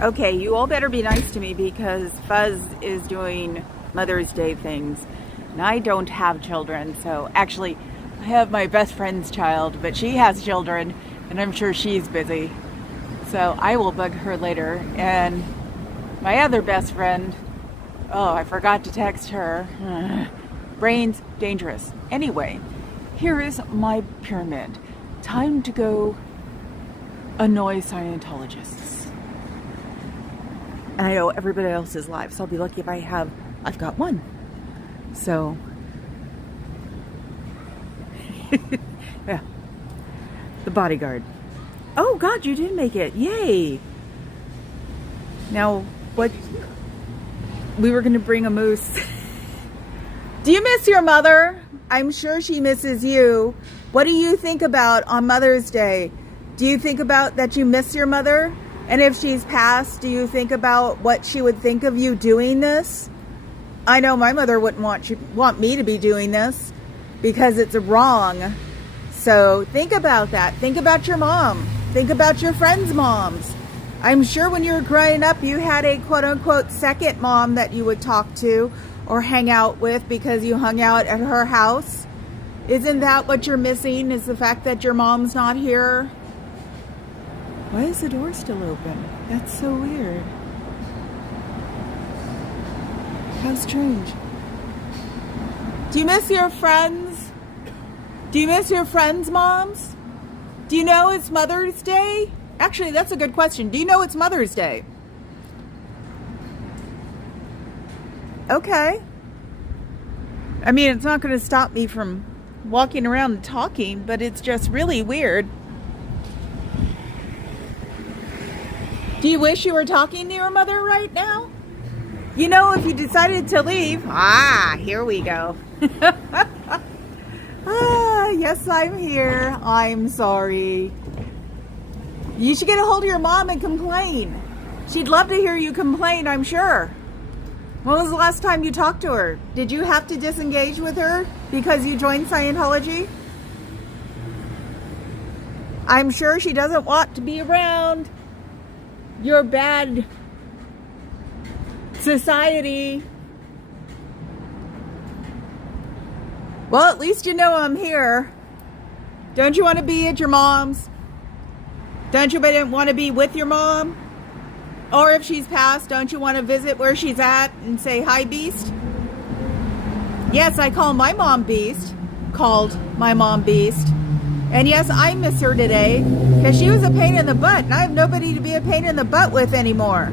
Okay, you all better be nice to me because Fuzz is doing Mother's Day things. And I don't have children, so actually I have my best friend's child, but she has children and I'm sure she's busy. So I will bug her later. And my other best friend, oh, I forgot to text her. Brain's dangerous. Anyway, here is my pyramid. Time to go annoy Scientologists. And I know everybody else is live, so I'll be lucky if I've got one. So, yeah. The Bodyguard. Oh God, you did make it. Yay. Now, what? We were gonna bring a moose. Do you miss your mother? I'm sure she misses you. What do you think about on Mother's Day? Do you think about that you miss your mother? And if she's passed, do you think about what she would think of you doing this? I know my mother wouldn't want me to be doing this because it's wrong. So think about that. Think about your mom. Think about your friends' moms. I'm sure when you were growing up, you had a quote-unquote second mom that you would talk to or hang out with because you hung out at her house. Isn't that what you're missing, is the fact that your mom's not here? Why is the door still open? That's so weird. How strange. Do you miss your friends? Do you miss your friends' moms? Do you know it's Mother's Day? Actually, that's a good question. Do you know it's Mother's Day? Okay. I mean, it's not going to stop me from walking around and talking, but it's just really weird. Do you wish you were talking to your mother right now? You know, if you decided to leave... here we go. Yes, I'm here. I'm sorry. You should get a hold of your mom and complain. She'd love to hear you complain, I'm sure. When was the last time you talked to her? Did you have to disengage with her because you joined Scientology? I'm sure she doesn't want to be around your bad society. Well, at least you know I'm here. Don't you want to be at your mom's? Don't you want to be with your mom? Or if she's passed, don't you want to visit where she's at and say, hi, Beast? Yes, I call my mom Beast. Called my mom Beast. And yes, I miss her today because she was a pain in the butt and I have nobody to be a pain in the butt with anymore.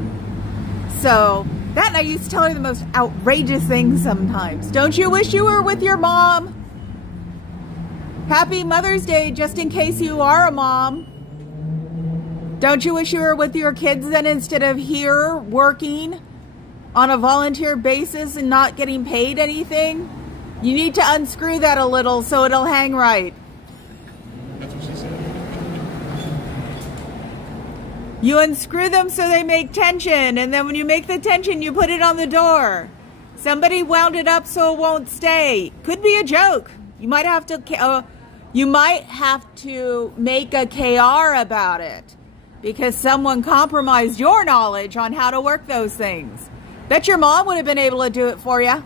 So that, and I used to tell her the most outrageous things sometimes. Don't you wish you were with your mom? Happy Mother's Day, just in case you are a mom. Don't you wish you were with your kids then instead of here working on a volunteer basis and not getting paid anything? You need to unscrew that a little so it'll hang right. You unscrew them so they make tension, and then when you make the tension, you put it on the door. Somebody wound it up so it won't stay. Could be a joke. You might have to make a KR about it because someone compromised your knowledge on how to work those things. Bet your mom would have been able to do it for you.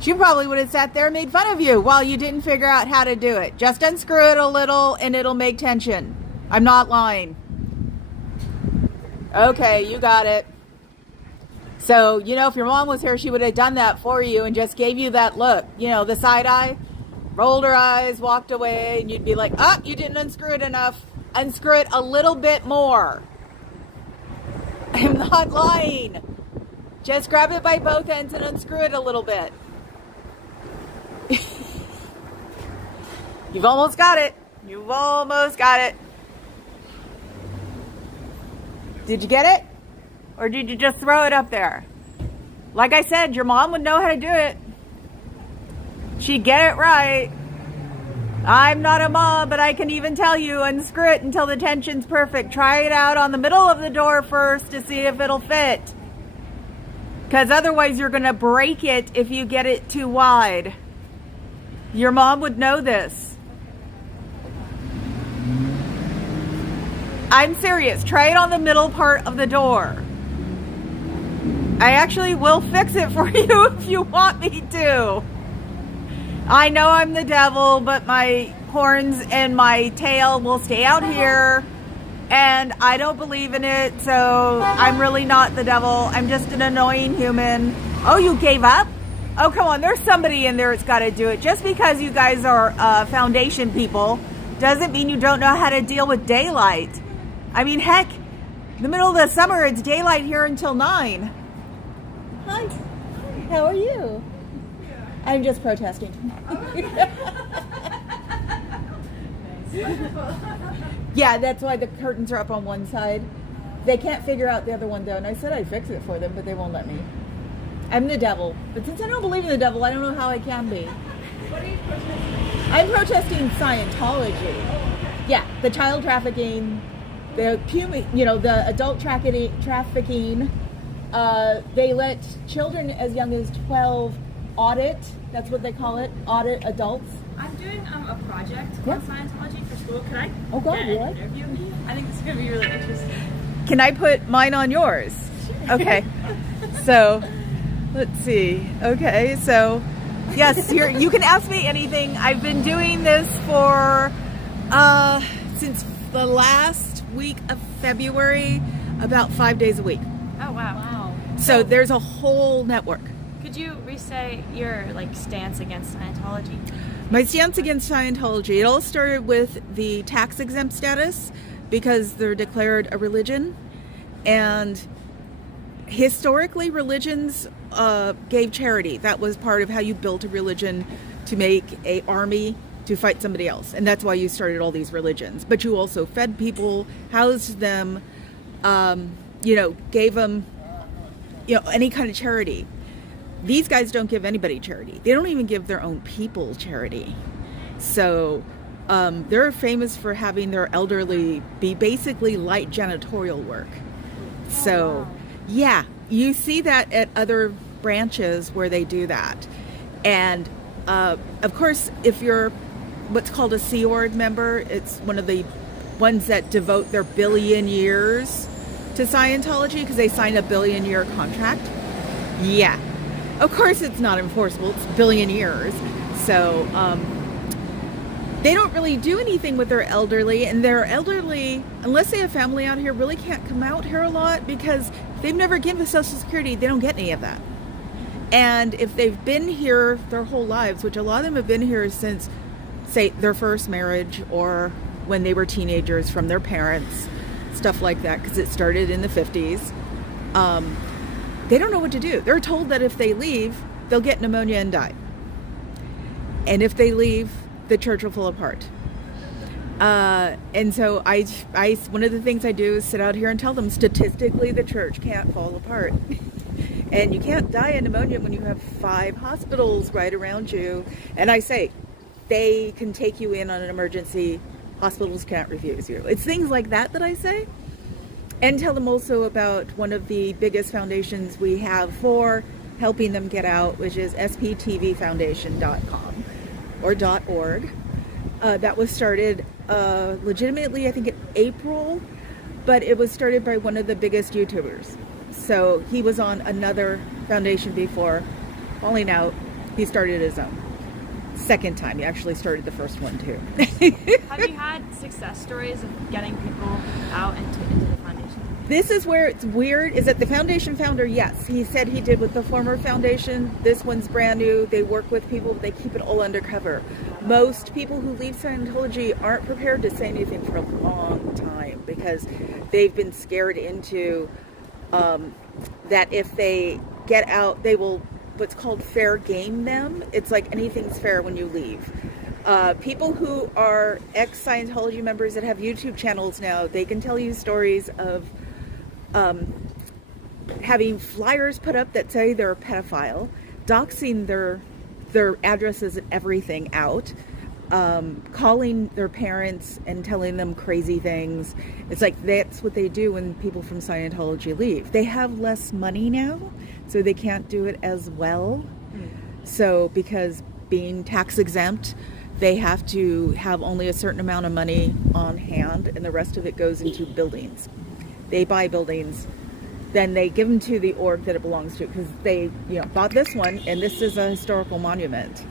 She probably would have sat there and made fun of you while you didn't figure out how to do it. Just unscrew it a little and it'll make tension. I'm not lying. Okay, you got it. So, you know, if your mom was here, she would have done that for you and just gave you that look. You know, the side eye, rolled her eyes, walked away, and you'd be like, oh, you didn't unscrew it enough. Unscrew it a little bit more. I'm not lying. Just grab it by both ends and unscrew it a little bit. You've almost got it. You've almost got it. Did you get it? Or did you just throw it up there? Like I said, your mom would know how to do it. She'd get it right. I'm not a mom, but I can even tell you, unscrew it until the tension's perfect. Try it out on the middle of the door first to see if it'll fit. Because otherwise you're going to break it if you get it too wide. Your mom would know this. I'm serious. Try it on the middle part of the door. I actually will fix it for you if you want me to. I know I'm the devil, but my horns and my tail will stay out here. And I don't believe in it, so I'm really not the devil. I'm just an annoying human. Oh, you gave up? Oh, come on. There's somebody in there that's got to do it. Just because you guys are foundation people doesn't mean you don't know how to deal with daylight. I mean, heck, in the middle of the summer, it's daylight here until 9. Hi. How are you? I'm just protesting. Yeah, that's why the curtains are up on one side. They can't figure out the other one though, and I said I'd fix it for them, but they won't let me. I'm the devil. But since I don't believe in the devil, I don't know how I can be. What are you protesting? I'm protesting Scientology. Yeah, the child trafficking, the adult trafficking. They let children as young as 12 audit. That's what they call it. Audit adults. I'm doing a project on Scientology for school. Can I God, get an interview? I think this is going to be really interesting. Can I put mine on yours? Sure. Okay. So, let's see. Okay, so, yes, you can ask me anything. I've been doing this for, since the last week of February, about 5 days a week. Oh, wow. So there's a whole network. Could you re-say your stance against Scientology? My stance against Scientology, it all started with the tax exempt status because they're declared a religion. And historically, religions gave charity. That was part of how you built a religion, to make an army to fight somebody else. And that's why you started all these religions. But you also fed people, housed them, gave them any kind of charity. These guys don't give anybody charity. They don't even give their own people charity. So they're famous for having their elderly be basically light janitorial work. So yeah, you see that at other branches where they do that. And of course, if you're what's called a Sea Org member, it's one of the ones that devote their 1 billion years to Scientology because they signed a 1 billion year contract. Yeah. Of course it's not enforceable. It's 1 billion years. So they don't really do anything with their elderly, and their elderly, unless they have family out here, really can't come out here a lot because they've never given Social Security. They don't get any of that. And if they've been here their whole lives, which a lot of them have been here since, say, their first marriage or when they were teenagers from their parents, stuff like that, because it started in the 50s, they don't know what to do. They're told that if they leave, they'll get pneumonia and die. And if they leave, the church will fall apart. And so I one of the things I do is sit out here and tell them, statistically, the church can't fall apart. And you can't die of pneumonia when you have 5 hospitals right around you. And I say, they can take you in on an emergency. Hospitals can't refuse you. It's things like that I say. And tell them also about one of the biggest foundations we have for helping them get out, which is sptvfoundation.com or .org. That was started legitimately, I think, in April, but it was started by one of the biggest YouTubers. So he was on another foundation before, falling out. He started his own. Second time. He actually started the first one too. Have you had success stories of getting people out into the foundation? This is where it's weird, is that the foundation founder, yes, he said he did with the former foundation. This one's brand new. They work with people, but they keep it all undercover. Most people who leave Scientology aren't prepared to say anything for a long time because they've been scared into that if they get out, they will what's called fair game them. It's like anything's fair when you leave. People who are ex-Scientology members that have YouTube channels now, they can tell you stories of having flyers put up that say they're a pedophile, doxing their addresses and everything out, calling their parents and telling them crazy things. It's like that's what they do when people from Scientology leave. They have less money now, so they can't do it as well. So because being tax exempt, they have to have only a certain amount of money on hand, and the rest of it goes into buildings. They buy buildings, then they give them to the org that it belongs to, because they, bought this one, and this is a historical monument.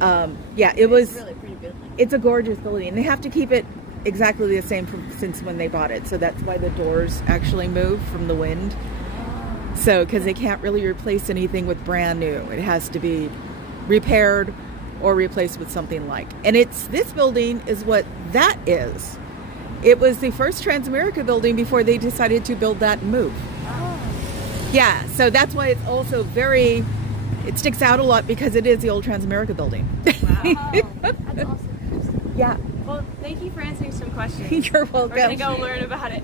It was. It's really pretty building. It's a gorgeous building, and they have to keep it exactly the same since when they bought it. So that's why the doors actually move from the wind. So, because they can't really replace anything with brand new, it has to be repaired or replaced with something like. And this building is what that is. It was the first Transamerica building before they decided to build that and move. Yeah, so that's why it's also it sticks out a lot, because it is the old Transamerica building. Wow. That's awesome. Yeah. Well, thank you for answering some questions. You're welcome. We're going to go learn about it.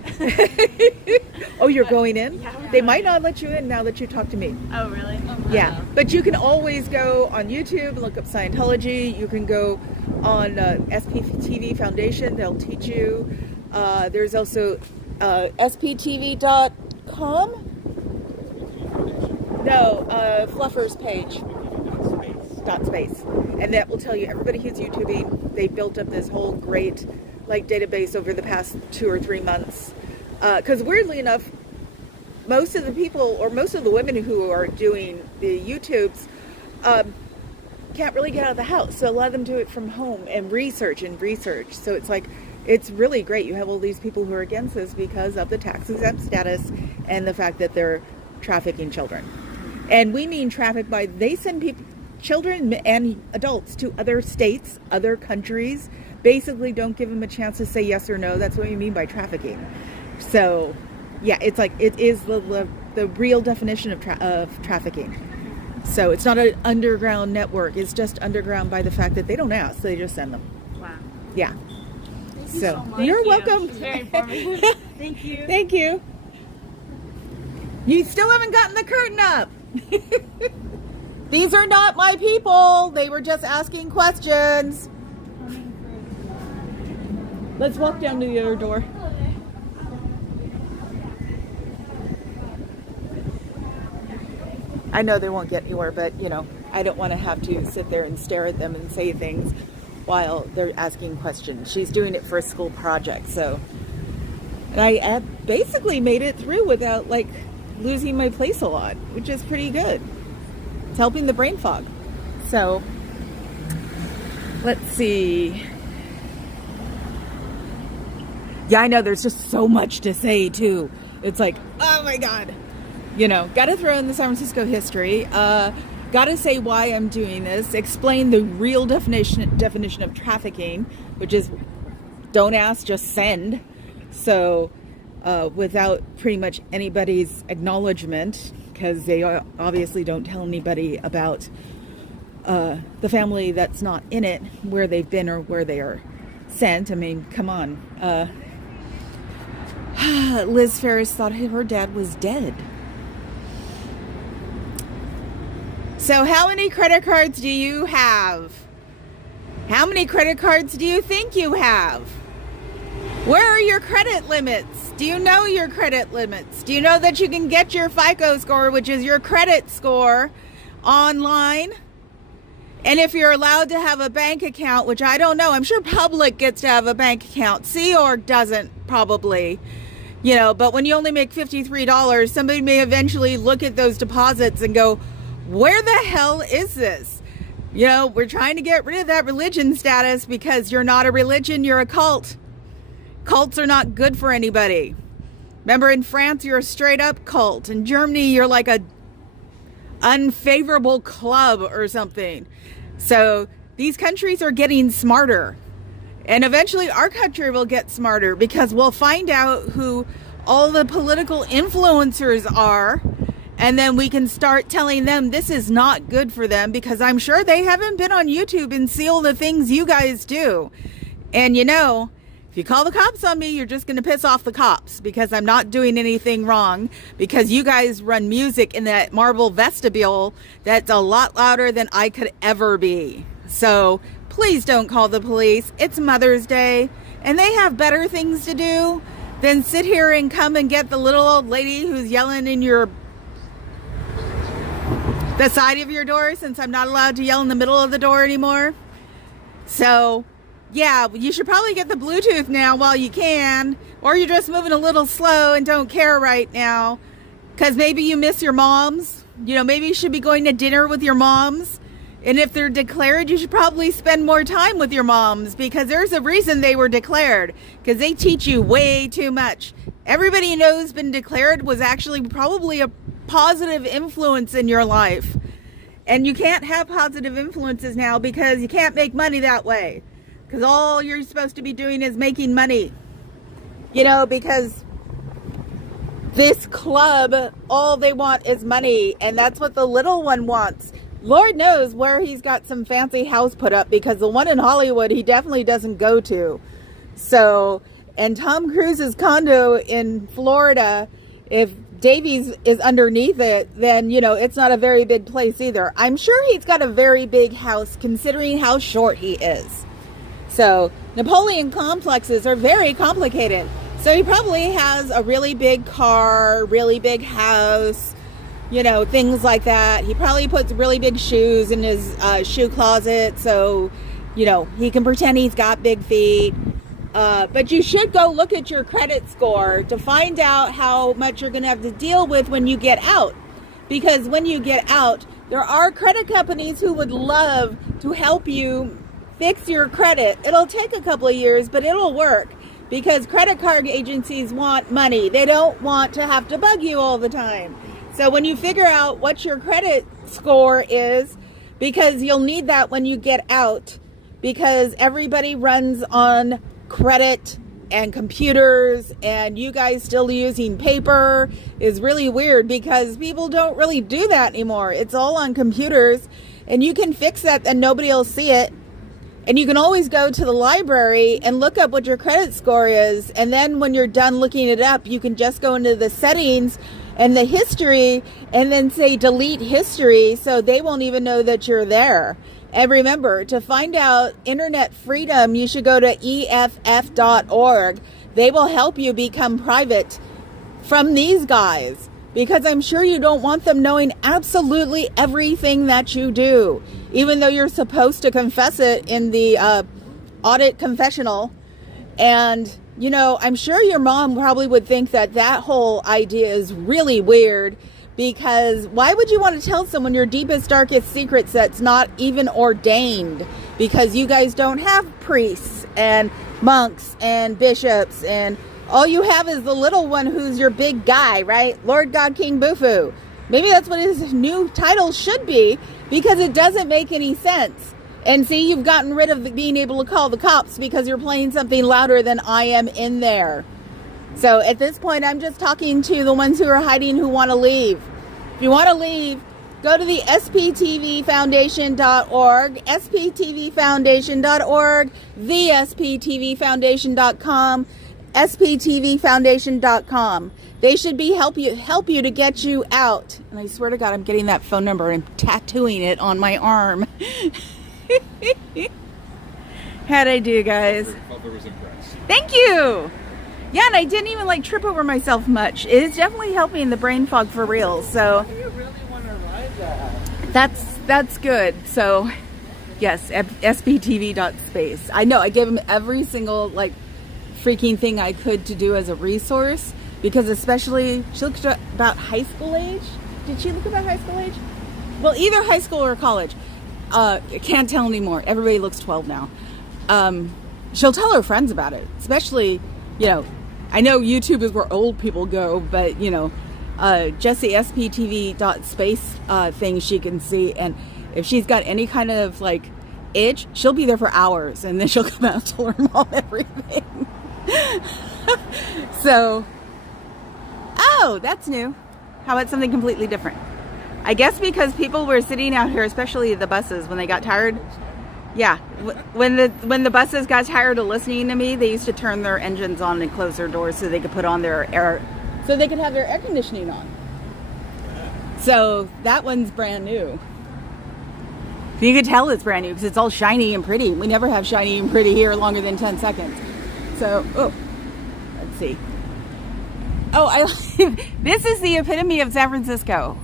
Oh, you're going in? Yeah, They might not let you in now that you talk to me. Oh, really? Yeah, but you can always go on YouTube and look up Scientology. You can go on SPTV Foundation. They'll teach you. There's also sptv.com. No, Fluffer's page. .space. And that will tell you everybody who's YouTubing. They built up this whole great database over the past 2 or 3 months. Because weirdly enough, most of the people, or most of the women who are doing the YouTubes, can't really get out of the house. So a lot of them do it from home and research. So it's really great. You have all these people who are against this because of the tax exempt status and the fact that they're trafficking children. And we mean traffic by, they send children and adults to other states, other countries, basically don't give them a chance to say yes or no. That's what we mean by trafficking. So yeah, it is the real definition of trafficking. So it's not an underground network. It's just underground by the fact that they don't ask. They just send them. Wow. Yeah. Thank you so much. You're welcome. It's very informative. Thank you. Thank you. You still haven't gotten the curtain up. These are not my people. They were just asking questions. Let's walk down to the other door. I know they won't get anywhere, but I don't want to have to sit there and stare at them and say things while they're asking questions. She's doing it for a school project, so. And I basically made it through without losing my place a lot, which is pretty good. It's helping the brain fog. So, let's see. Yeah, I know there's just so much to say too. It's oh my God. Gotta throw in the San Francisco history. Gotta say why I'm doing this. Explain the real definition of trafficking, which is don't ask, just send. So, without pretty much anybody's acknowledgement, because they obviously don't tell anybody about the family that's not in it, where they've been or where they are sent. I mean, come on. Liz Ferris thought her dad was dead. So how many credit cards do you have? How many credit cards do you think you have? Where are your credit limits? Do you know your credit limits? Do you know that you can get your FICO score, which is your credit score, online? And if you're allowed to have a bank account, which I don't know, I'm sure Public gets to have a bank account. Sea Org doesn't, probably. But when you only make $53, somebody may eventually look at those deposits and go, where the hell is this? We're trying to get rid of that religion status because you're not a religion, you're a cult. Cults are not good for anybody. Remember, in France, you're a straight up cult. In Germany, you're like a unfavorable club or something. So these countries are getting smarter. And eventually our country will get smarter, because we'll find out who all the political influencers are. And then we can start telling them this is not good for them, because I'm sure they haven't been on YouTube and see all the things you guys do. And if you call the cops on me, you're just going to piss off the cops, because I'm not doing anything wrong, because you guys run music in that marble vestibule that's a lot louder than I could ever be. So please don't call the police. It's Mother's Day, and they have better things to do than sit here and come and get the little old lady who's yelling in the side of your door, since I'm not allowed to yell in the middle of the door anymore. So, yeah, you should probably get the Bluetooth now while you can, or you're just moving a little slow and don't care right now, because maybe you miss your moms. You know, maybe you should be going to dinner with your moms. And if they're declared, you should probably spend more time with your moms, because there's a reason they were declared, because they teach you way too much. Everybody you know who's been declared was actually probably a positive influence in your life. And you can't have positive influences now because you can't make money that way. Because all you're supposed to be doing is making money. You know, because this club, all they want is money. And that's what the little one wants. Lord knows where he's got some fancy house put up, because the one in Hollywood he definitely doesn't go to. So, and Tom Cruise's condo in Florida, if Davies is underneath it, then, you know, it's not a very big place either. I'm sure he's got a very big house considering how short he is. So, Napoleon complexes are very complicated. So he probably has a really big car, really big house, you know, things like that. He probably puts really big shoes in his shoe closet, so, you know, he can pretend he's got big feet. But you should go look at your credit score to find out how much you're going to have to deal with when you get out. Because when you get out, there are credit companies who would love to help you fix your credit. It'll take a couple of years, but it'll work. Because credit card agencies want money. They don't want to have to bug you all the time. So when you figure out what your credit score is, because you'll need that when you get out, because everybody runs on credit and computers, and you guys still using paper is really weird, because people don't really do that anymore. It's all on computers, and you can fix that and nobody will see it. And you can always go to the library and look up what your credit score is, and then when you're done looking it up, you can just go into the settings and the history, and then say delete history, so they won't even know that you're there. And remember, to find out internet freedom, you should go to EFF.org. They will help you become private from these guys, because I'm sure you don't want them knowing absolutely everything that you do, even though you're supposed to confess it in the audit confessional. And, you know, I'm sure your mom probably would think that that whole idea is really weird, because why would you want to tell someone your deepest, darkest secrets that's not even ordained? Because you guys don't have priests and monks and bishops, and all you have is the little one who's your big guy, right? Lord God King Bufu. Maybe that's what his new title should be, because it doesn't make any sense. And see, you've gotten rid of being able to call the cops because you're playing something louder than I am in there. So at this point, I'm just talking to the ones who are hiding who want to leave. If you want to leave, go to the sptvfoundation.org, sptvfoundation.org, the sptvfoundation.com, sptvfoundation.com. They should be help you to get you out. And I swear to God, I'm getting that phone number and tattooing it on my arm. How'd I do, guys? Was impressed. Thank you. Yeah, and I didn't even like trip over myself much. It is definitely helping the brain fog for real. So You really want to ride that? that's good. So yes, sptv.space. I know I gave him every single like freaking thing I could to do as a resource, because especially she looked about high school age. Did she look about high school age? Well, either high school or college. Can't tell anymore. Everybody looks 12 now. She'll tell her friends about it, especially, you know, I know YouTube is where old people go, but, you know, just the sptv.space thing she can see. And if she's got any kind of, like, itch, she'll be there for hours. And then she'll come out and tell her mom everything. So, oh, that's new. How about something completely different? I guess because people were sitting out here, especially the buses, when they got tired. Yeah, when the buses got tired of listening to me, they used to turn their engines on and close their doors so they could put on their air, so they could have their air conditioning on. So that one's brand new. You could tell it's brand new because it's all shiny and pretty. We never have shiny and pretty here longer than 10 seconds. So, oh, let's see. Oh, this is the epitome of San Francisco.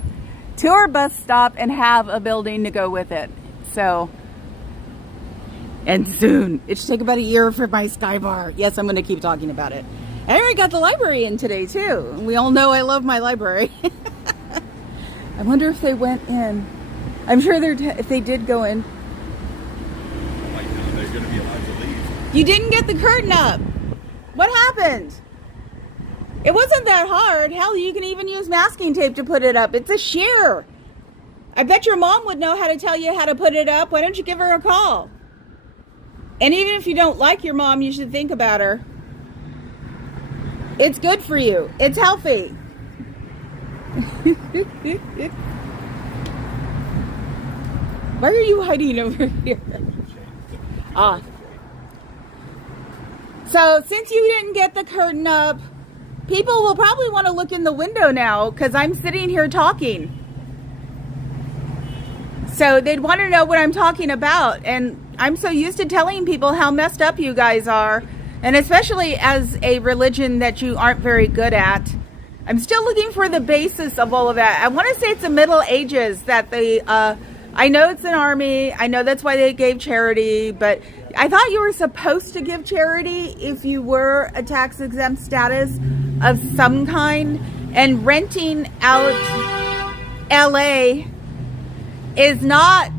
Tour bus stop and have a building to go with it. So And soon. It should take about a year for my Sky Bar. Yes, I'm going to keep talking about it. I already got the library in today, too. We all know I love my library. I wonder if they went in. I'm sure if they did go in. Like, they're going to be allowed to leave. You didn't get the curtain up. What happened? It wasn't that hard. Hell, you can even use masking tape to put it up. It's a sheer. I bet your mom would know how to tell you how to put it up. Why don't you give her a call? And even if you don't like your mom, you should think about her. It's good for you. It's healthy. Why are you hiding over here? Ah. So, since you didn't get the curtain up, people will probably want to look in the window now because I'm sitting here talking. So, they'd want to know what I'm talking about. And I'm so used to telling people how messed up you guys are. And especially as a religion that you aren't very good at. I'm still looking for the basis of all of that. I want to say it's the Middle Ages that they, I know it's an army. I know that's why they gave charity. But I thought you were supposed to give charity if you were a tax exempt status of some kind. And renting out LA is not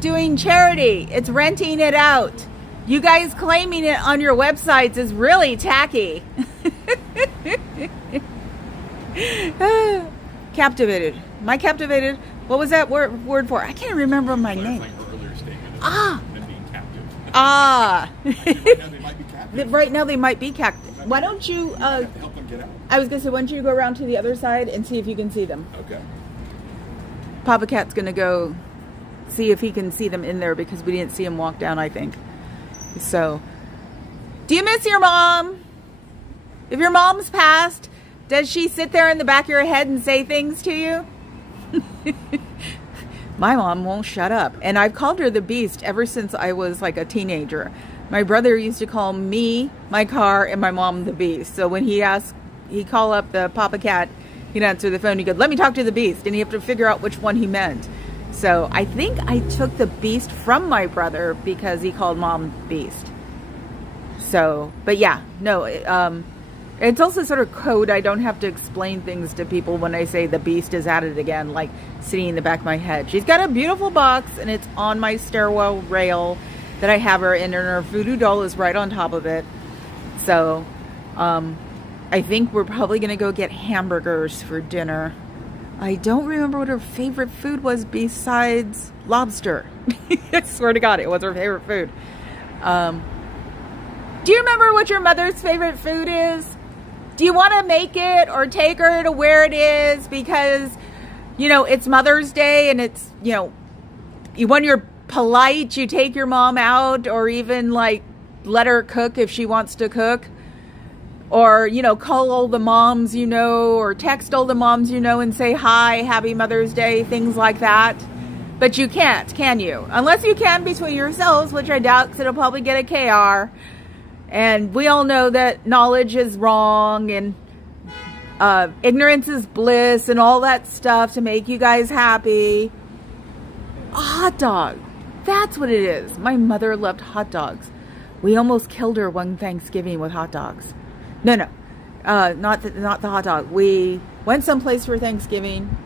doing charity. It's renting it out. You guys claiming it on your websites is really tacky. Captivated. Am I captivated? What was that word for? I can't remember my name. Them being captive. Ah. Right now they might be captive. Right now they might be captive. Why don't you... Have to help them get out. I was going to say, why don't you go around to the other side and see if you can see them. Okay. Papa Cat's going to go see if he can see them in there because we didn't see him walk down, I think. So, do you miss your mom? If your mom's passed, does she sit there in the back of your head and say things to you? My mom won't shut up. And I've called her the Beast ever since I was like a teenager. My brother used to call me, my car, and my mom the Beast. So when he'd call up the Papa Cat, he'd answer the phone. He'd go, let me talk to the Beast. And he'd have to figure out which one he meant. So I think I took the Beast from my brother because he called mom Beast. So, but yeah, no, it's also sort of code. I don't have to explain things to people when I say the Beast is at it again, like sitting in the back of my head. She's got a beautiful box and it's on my stairwell rail that I have her in, and her voodoo doll is right on top of it. So, I think we're probably going to go get hamburgers for dinner. I don't remember what her favorite food was besides lobster. I swear to God, it was her favorite food. Do you remember what your mother's favorite food is? Do you want to make it or take her to where it is? Because, you know, it's Mother's Day and it's, you know, when you're polite, you take your mom out or even like let her cook if she wants to cook. Or, you know, call all the moms you know, or text all the moms you know and say, hi, happy Mother's Day, things like that. But you can't, can you? Unless you can between yourselves, which I doubt, because it'll probably get a KR. And we all know that knowledge is wrong, and ignorance is bliss, and all that stuff to make you guys happy. A hot dog. That's what it is. My mother loved hot dogs. We almost killed her one Thanksgiving with hot dogs. No, not the hot dog. We went someplace for Thanksgiving,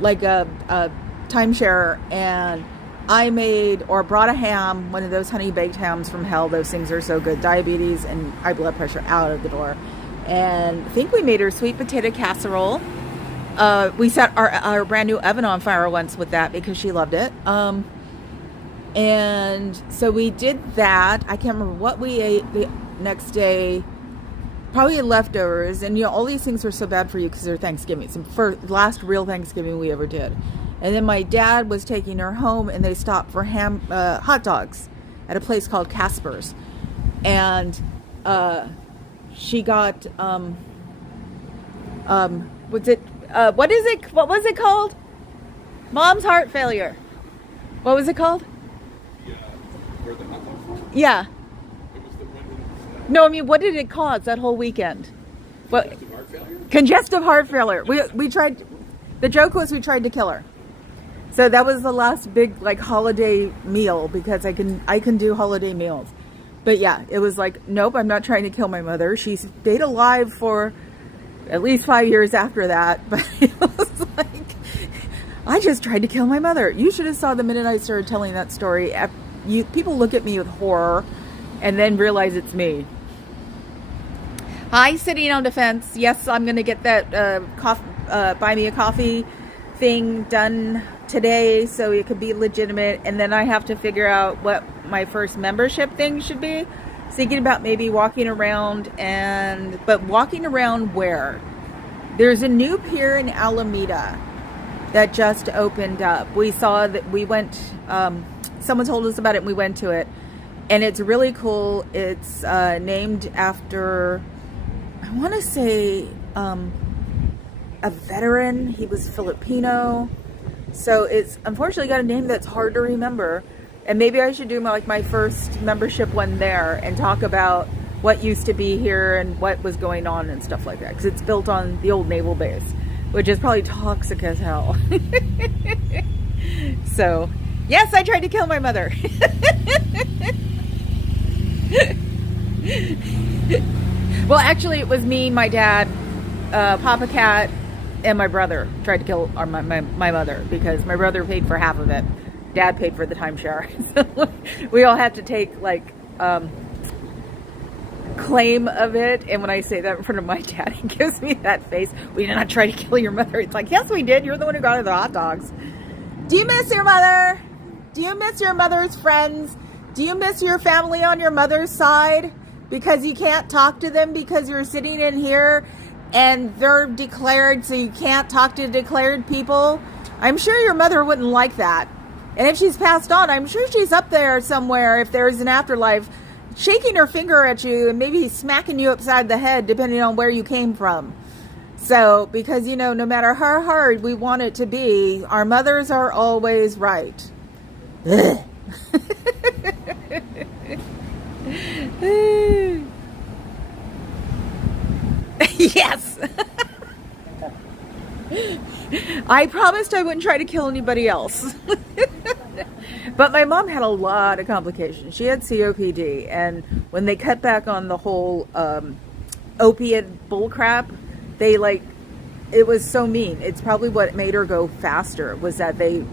like a timeshare, and I made or brought a ham, one of those honey baked hams from hell. Those things are so good. Diabetes and high blood pressure out of the door. And I think we made her sweet potato casserole. We set our brand new oven on fire once with that because she loved it. And so we did that. I can't remember what we ate the next day. Probably leftovers, and you know all these things were so bad for you because they're Thanksgiving. It's the last real Thanksgiving we ever did. And then my dad was taking her home, and they stopped for hot dogs at a place called Casper's, and she got what was it called? Mom's heart failure. What was it called? Yeah, where the hot dogs were? Yeah. No, I mean, what did it cause that whole weekend? What? congestive heart failure? Congestive heart failure. We tried. The joke was we tried to kill her. So that was the last big like holiday meal, because I can do holiday meals. But yeah, it was like, nope, I'm not trying to kill my mother. She stayed alive for at least 5 years after that. But it was like, I just tried to kill my mother. You should have saw the minute I started telling that story. People look at me with horror and then realize it's me. Hi, sitting on defense. Yes, I'm going to get that buy me a coffee thing done today so it could be legitimate, and then I have to figure out what my first membership thing should be. Thinking about maybe walking around, but walking around where? There's a new pier in Alameda that just opened up. We saw that, we went, someone told us about it and we went to it, and it's really cool. It's named after, I want to say, a veteran. He was Filipino. So it's unfortunately got a name that's hard to remember. And maybe I should do my first membership one there and talk about what used to be here and what was going on and stuff like that. Because it's built on the old naval base, which is probably toxic as hell. So, yes, I tried to kill my mother. Well, actually, it was me, my dad, Papa Cat, and my brother tried to kill my mother, because my brother paid for half of it. Dad paid for the timeshare. So we all had to take claim of it. And when I say that in front of my dad, he gives me that face. We did not try to kill your mother. It's like, yes, we did. You're the one who got her the hot dogs. Do you miss your mother? Do you miss your mother's friends? Do you miss your family on your mother's side? Because you can't talk to them because you're sitting in here and they're declared, so you can't talk to declared people. I'm sure your mother wouldn't like that. And if she's passed on, I'm sure she's up there somewhere, if there's an afterlife, shaking her finger at you and maybe smacking you upside the head, depending on where you came from. So, because, you know, no matter how hard we want it to be, our mothers are always right. Ugh. Yes. I promised I wouldn't try to kill anybody else. But my mom had a lot of complications. She had COPD, and when they cut back on the whole opiate bullcrap, it was so mean. It's probably what made her go faster, was that they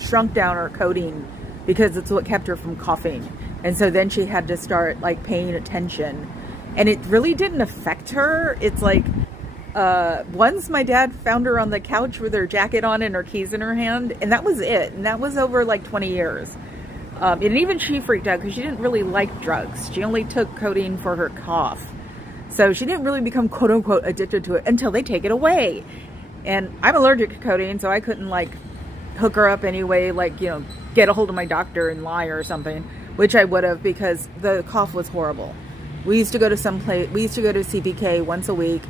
shrunk down her codeine because it's what kept her from coughing. And so then she had to start paying attention, and it really didn't affect her. It's once my dad found her on the couch with her jacket on and her keys in her hand, and that was it. And that was over 20 years. And even she freaked out because she didn't really like drugs. She only took codeine for her cough. So she didn't really become quote unquote addicted to it until they take it away. And I'm allergic to codeine, so I couldn't hook her up anyway, get a hold of my doctor and lie or something, which I would have, because the cough was horrible. We used to go to CPK once a week.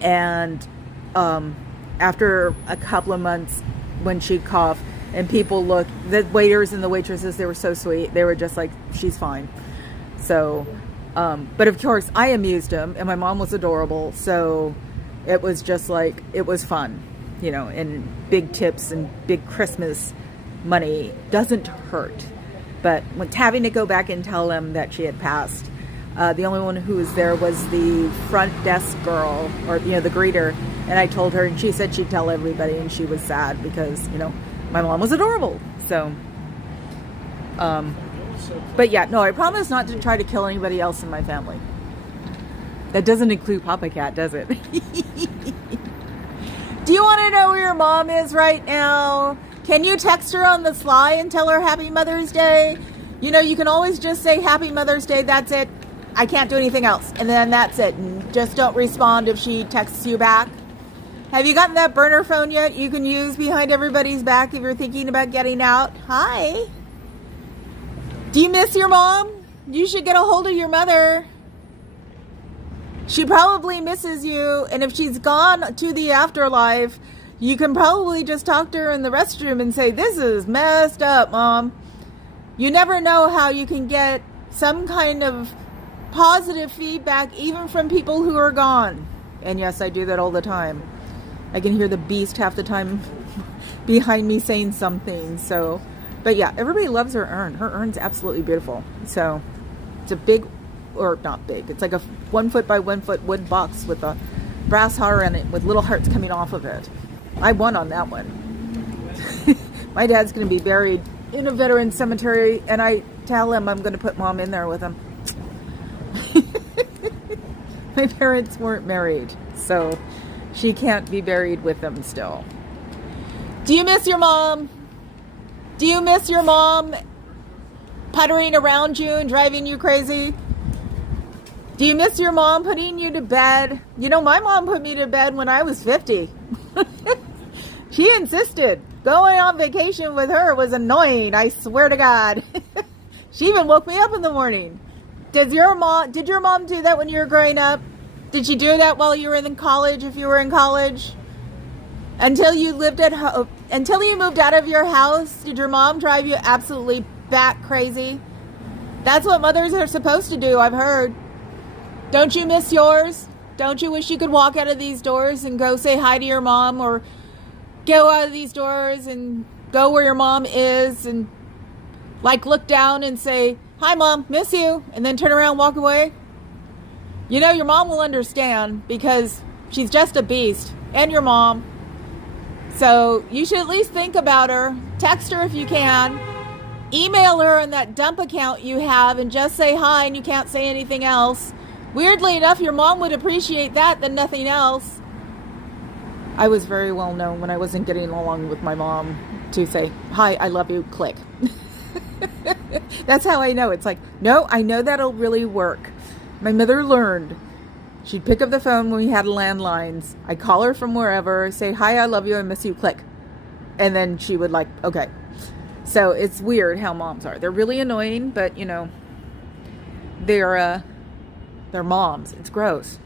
And after a couple of months, when she'd cough and people looked, the waiters and the waitresses, they were so sweet. They were just like, she's fine. So, but of course I amused them, and my mom was adorable. So it was just it was fun, and big tips and big Christmas money doesn't hurt. But when having to go back and tell them that she had passed, the only one who was there was the front desk girl, or the greeter, and I told her, and she said she'd tell everybody, and she was sad because my mom was adorable. So but yeah, no, I promise not to try to kill anybody else in my family. That doesn't include Papa Cat, does it? Do you want to know where your mom is right now? Can you text her on the sly and tell her Happy Mother's Day? You can always just say Happy Mother's Day, that's it. I can't do anything else. And then that's it. And just don't respond if she texts you back. Have you gotten that burner phone yet? You can use behind everybody's back if you're thinking about getting out. Hi. Do you miss your mom? You should get a hold of your mother. She probably misses you. And if she's gone to the afterlife, you can probably just talk to her in the restroom and say, this is messed up, Mom. You never know how you can get some kind of positive feedback even from people who are gone. And yes, I do that all the time. I can hear the beast half the time behind me saying something. So, but yeah, everybody loves her urn. Her urn's absolutely beautiful. So it's a big, or not big, it's like a 1 foot by 1 foot wood box with a brass heart in it with little hearts coming off of it. I won on that one. My dad's going to be buried in a veteran cemetery, and I tell him I'm going to put Mom in there with him. My parents weren't married, so she can't be buried with them still. Do you miss your mom? Do you miss your mom puttering around you and driving you crazy? Do you miss your mom putting you to bed? You know, my mom put me to bed when I was 50. She insisted. Going on vacation with her was annoying, I swear to God. She even woke me up in the morning. Did your mom do that when you were growing up? Did she do that while you were in college, if you were in college? Until you lived at home, until you moved out of your house, did your mom drive you absolutely bat crazy? That's what mothers are supposed to do, I've heard. Don't you miss yours? Don't you wish you could walk out of these doors and go say hi to your mom, or go out of these doors and go where your mom is and like look down and say, "Hi Mom, miss you," and then turn around and walk away? You know, your mom will understand because she's just a beast, and your mom. So you should at least think about her. Text her if you can. Email her on that dump account you have and just say hi, and you can't say anything else. Weirdly enough, your mom would appreciate that than nothing else. I was very well known when I wasn't getting along with my mom to say, "Hi, I love you," click. That's how I know. It's like, no, I know that'll really work. My mother learned. She'd pick up the phone when we had landlines. I'd call her from wherever, say, "Hi, I love you, I miss you," click. And then she would like, okay. So it's weird how moms are. They're really annoying, but you know, they're moms. It's gross.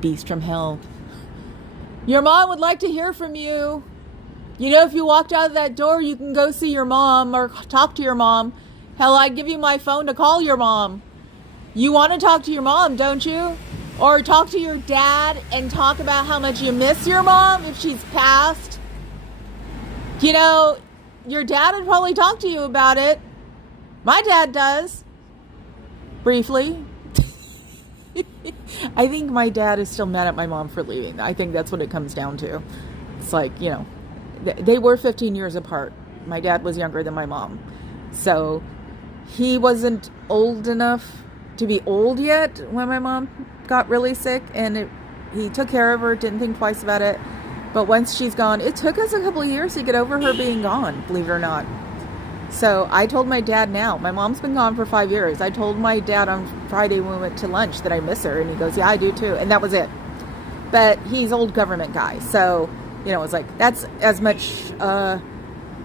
Beast from hell. Your mom would like to hear from you. You know, if you walked out of that door, you can go see your mom or talk to your mom. Hell, I'd give you my phone to call your mom. You want to talk to your mom, don't you? Or talk to your dad and talk about how much you miss your mom if she's passed. You know, your dad would probably talk to you about it. My dad does. Briefly. I think my dad is still mad at my mom for leaving. I think that's what it comes down to. It's like, you know, they were 15 years apart. My dad was younger than my mom. So he wasn't old enough to be old yet when my mom got really sick, and he took care of her, didn't think twice about it. But once she's gone, it took us a couple of years to get over her being gone, believe it or not. So I told my dad now. My mom's been gone for 5 years. I told my dad on Friday when we went to lunch that I miss her, and he goes, "Yeah, I do too." And that was it. But he's old government guy, so you know, it's like that's as much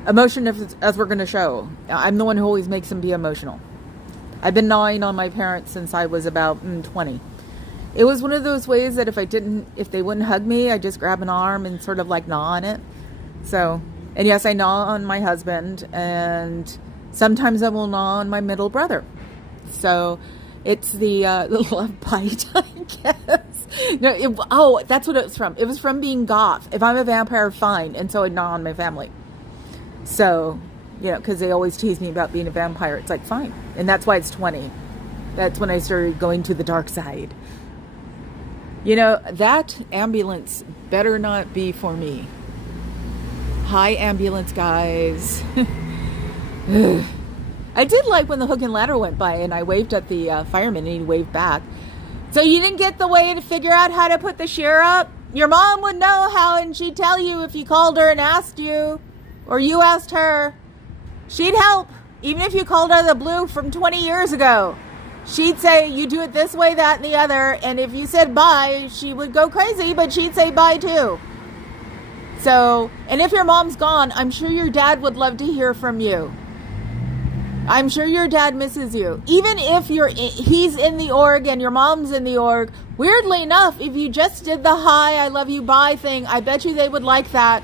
emotion as we're going to show. I'm the one who always makes him be emotional. I've been gnawing on my parents since I was about 20. It was one of those ways that if they wouldn't hug me, I'd just grab an arm and sort of like gnaw on it. So, and yes, I gnaw on my husband, and sometimes I will gnaw on my middle brother. So it's the love bite, I guess. No, that's what it was from. It was from being goth. If I'm a vampire, fine. And so I gnaw on my family. So, you know, because they always tease me about being a vampire. It's like, fine. And that's why it's 20. That's when I started going to the dark side. You know, that ambulance better not be for me. Hi, ambulance guys. I did like when the hook and ladder went by and I waved at the fireman and he waved back. So you didn't get the way to figure out how to put the shear up? Your mom would know how, and she'd tell you if you called her and asked you, or you asked her. She'd help, even if you called out of the blue from 20 years ago. She'd say, you do it this way, that, and the other, and if you said bye, she would go crazy, but she'd say bye too. So, and if your mom's gone, I'm sure your dad would love to hear from you. I'm sure your dad misses you. Even if he's in the org and your mom's in the org, weirdly enough, if you just did the hi, I love you, bye thing, I bet you they would like that.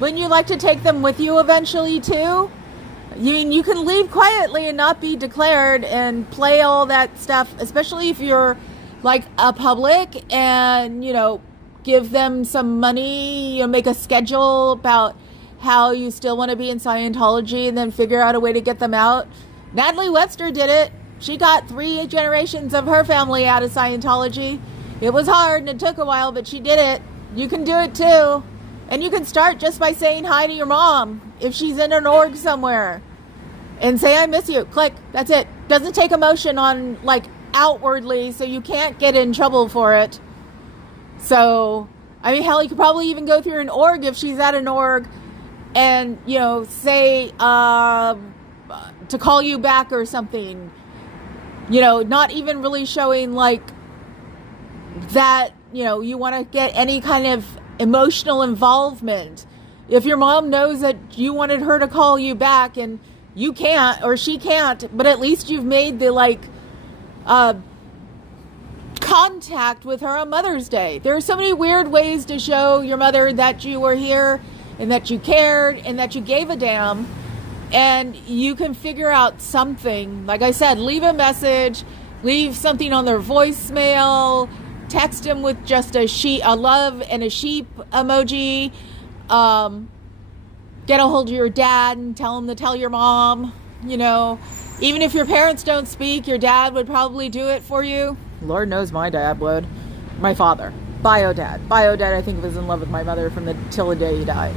Wouldn't you like to take them with you eventually too? You can leave quietly and not be declared and play all that stuff, especially if you're like a public and, you know, give them some money, you know, make a schedule about how you still want to be in Scientology and then figure out a way to get them out. Natalie Webster did it. She got 3 generations of her family out of Scientology. It was hard and it took a while, but she did it. You can do it too. And you can start just by saying hi to your mom if she's in an org somewhere. And say, I miss you. Click. That's it. Doesn't take emotion on, like, outwardly, so you can't get in trouble for it. So, I mean, hell, you could probably even go through an org if she's at an org and, you know, say to call you back or something. You know, not even really showing, like, that, you know, you want to get any kind of emotional involvement. If your mom knows that you wanted her to call you back and you can't, or she can't, but at least you've made the, like, contact with her on Mother's Day. There are so many weird ways to show your mother that you were here and that you cared and that you gave a damn. And you can figure out something. Like I said, leave a message, leave something on their voicemail, text them with just a love and a sheep emoji. Get a hold of your dad and tell him to tell your mom. You know, even if your parents don't speak, your dad would probably do it for you. Lord knows my dad would. My father. Bio dad. Bio dad, I think, was in love with my mother till the day he died.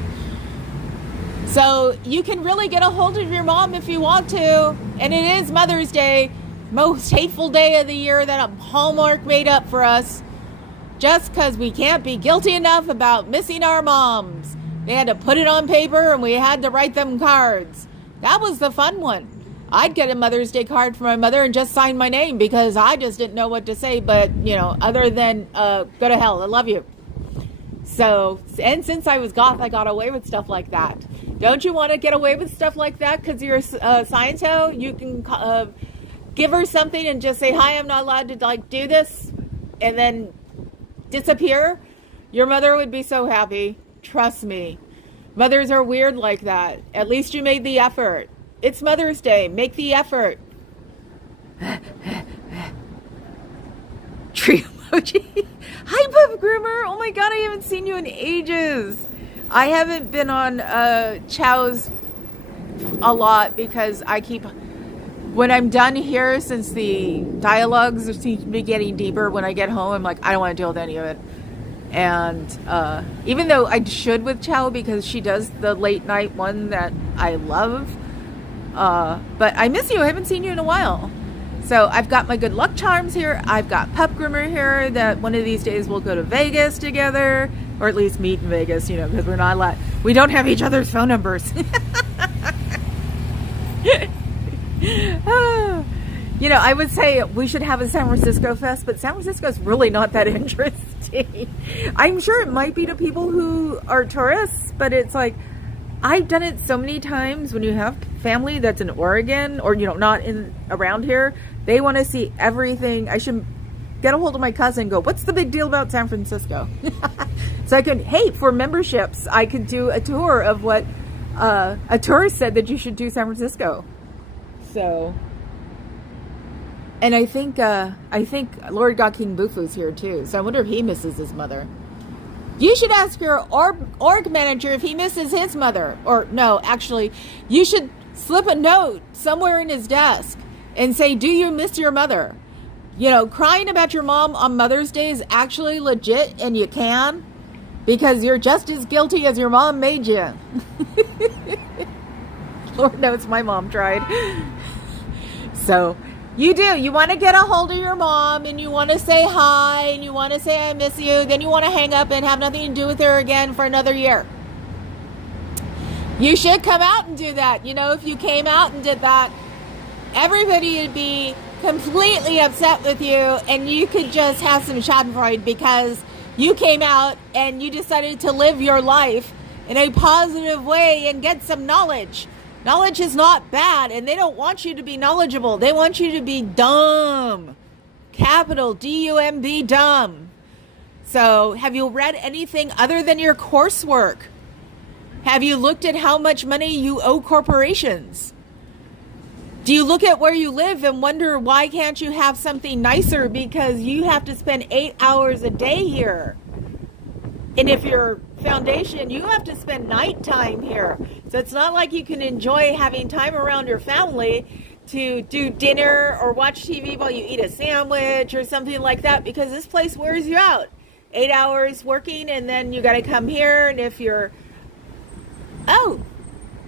So you can really get a hold of your mom if you want to. And it is Mother's Day. Most hateful day of the year that a Hallmark made up for us. Just because we can't be guilty enough about missing our moms. They had to put it on paper and we had to write them cards. That was the fun one. I'd get a Mother's Day card from my mother and just sign my name because I just didn't know what to say. But, you know, other than go to hell, I love you. So, and since I was goth, I got away with stuff like that. Don't you want to get away with stuff like that because you're a Sciento? You can give her something and just say, hi, I'm not allowed to, like, do this. And then disappear. Your mother would be so happy. Trust me. Mothers are weird like that. At least you made the effort. It's Mother's Day. Make the effort. Tree emoji. Hi, Pup Groomer. Oh my God, I haven't seen you in ages. I haven't been on Chow's a lot because I keep... When I'm done here, since the dialogues seem to be getting deeper, when I get home, I'm like, I don't want to deal with any of it. And even though I should with Chow because she does the late night one that I love, but I miss you. I haven't seen you in a while. So I've got my good luck charms here. I've got Pup Groomer here that one of these days we'll go to Vegas together, or at least meet in Vegas, you know, because we're not allowed. We don't have each other's phone numbers. You know, I would say we should have a San Francisco Fest, but San Francisco's really not that interesting. I'm sure it might be to people who are tourists, but it's like, I've done it so many times when you have family that's in Oregon or, you know, not in around here. They want to see everything. I should get a hold of my cousin and go, what's the big deal about San Francisco? So I could, hey, for memberships, I could do a tour of what a tourist said that you should do San Francisco. So... And I think Lord God King Bufu's here too. So I wonder if he misses his mother. You should ask your org manager if he misses his mother. Or no, actually, you should slip a note somewhere in his desk and say, do you miss your mother? You know, crying about your mom on Mother's Day is actually legit and you can. Because you're just as guilty as your mom made you. Lord knows my mom tried. So... You do. You want to get a hold of your mom and you want to say hi and you want to say I miss you. Then you want to hang up and have nothing to do with her again for another year. You should come out and do that. You know, if you came out and did that, everybody would be completely upset with you and you could just have some schadenfreude because you came out and you decided to live your life in a positive way and get some knowledge. Knowledge is not bad, and they don't want you to be knowledgeable. They want you to be dumb. Capital D-U-M-B, dumb. So, have you read anything other than your coursework? Have you looked at how much money you owe corporations? Do you look at where you live and wonder why can't you have something nicer because you have to spend 8 hours a day here? And if you're foundation, you have to spend nighttime here. So it's not like you can enjoy having time around your family to do dinner or watch TV while you eat a sandwich or something like that, because this place wears you out. 8 hours working, and then you got to come here. And if you're... Oh,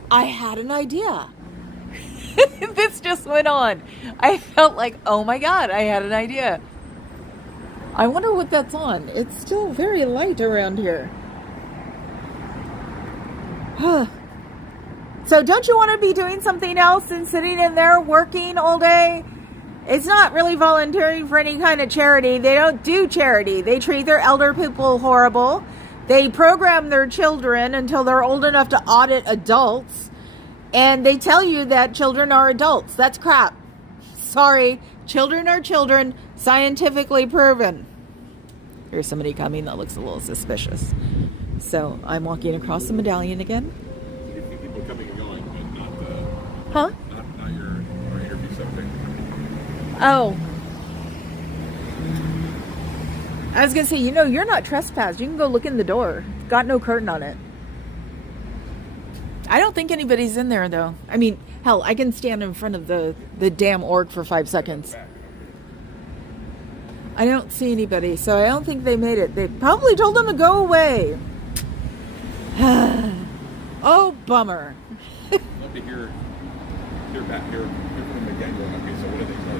I had an idea. This just went on. I felt like, oh my God, I had an idea. I wonder what that's on. It's still very light around here. So don't you want to be doing something else than sitting in there working all day? It's not really volunteering for any kind of charity. They don't do charity. They treat their elder people horrible. They program their children until they're old enough to audit adults. And they tell you that children are adults. That's crap. Sorry. Children are children. Scientifically proven. Here's somebody coming that looks a little suspicious. So I'm walking across the Medallion again. You see people coming and going, but not Huh? not your interview subject. Oh. I was going to say, you know, you're not trespassed. You can go look in the door. It's got no curtain on it. I don't think anybody's in there, though. I mean, hell, I can stand in front of the damn org for 5 seconds. I don't see anybody, so I don't think they made it. They probably told them to go away. Oh, bummer. I'd love to hear back here from the gang going, okay, so what did they say?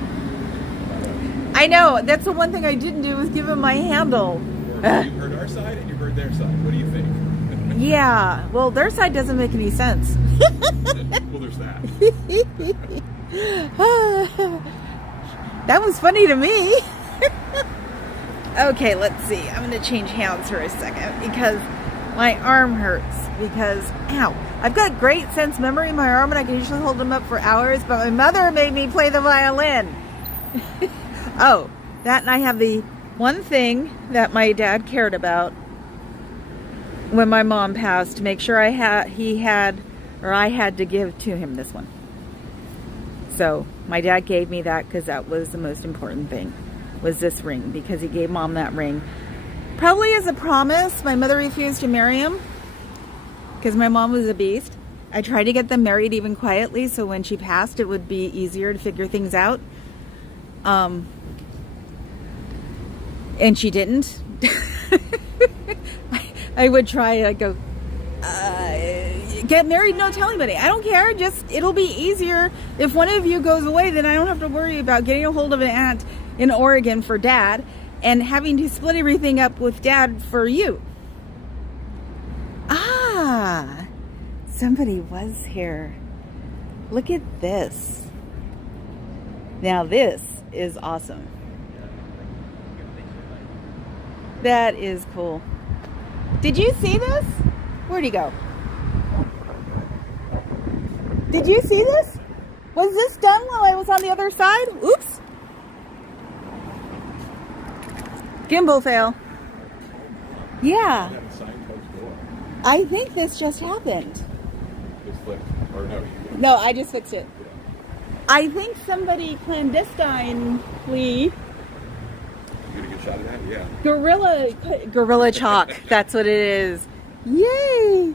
I know. That's the one thing I didn't do was give him my handle. You heard our side and you heard their side. What do you think? Yeah. Well, their side doesn't make any sense. Well, there's that. That was funny to me. Okay, let's see. I'm going to change hands for a second because my arm hurts. Because, ow, I've got great sense memory in my arm and I can usually hold them up for hours, but my mother made me play the violin. Oh, that, and I have the one thing that my dad cared about when my mom passed, to make sure I had to give to him this one. So my dad gave me that because that was the most important thing, was this ring, because he gave Mom that ring. Probably as a promise. My mother refused to marry him because my mom was a beast. I tried to get them married even quietly, so when she passed, it would be easier to figure things out. And she didn't. I would try, I'd go, get married, no, tell anybody. I don't care, just, it'll be easier if one of you goes away, then I don't have to worry about getting a hold of an aunt in Oregon for Dad and having to split everything up with Dad for you. Ah, somebody was here. Look at this. Now this is awesome. That is cool. Did you see this? Where'd he go? Did you see this? Was this done while I was on the other side? Oops. Gimbal fail. Yeah. I think this just happened. It's flipped. Or no. No, I just fixed it. I think somebody clandestinely... You get a good shot of that? Yeah. Gorilla chalk. That's what it is. Yay!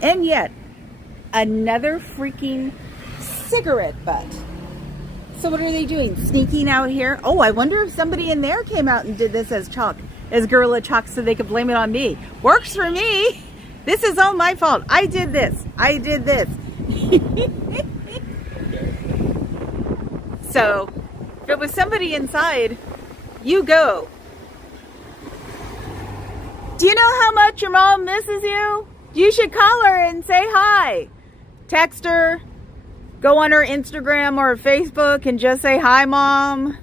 And yet, another freaking cigarette butt. So what are they doing? Sneaking out here? Oh, I wonder if somebody in there came out and did this as chalk, as Gorilla chalk, so they could blame it on me. Works for me. This is all my fault. I did this. I did this. So, if it was somebody inside, you go. Do you know how much your mom misses you? You should call her and say hi. Text her. Go on her Instagram or Facebook and just say, hi, Mom.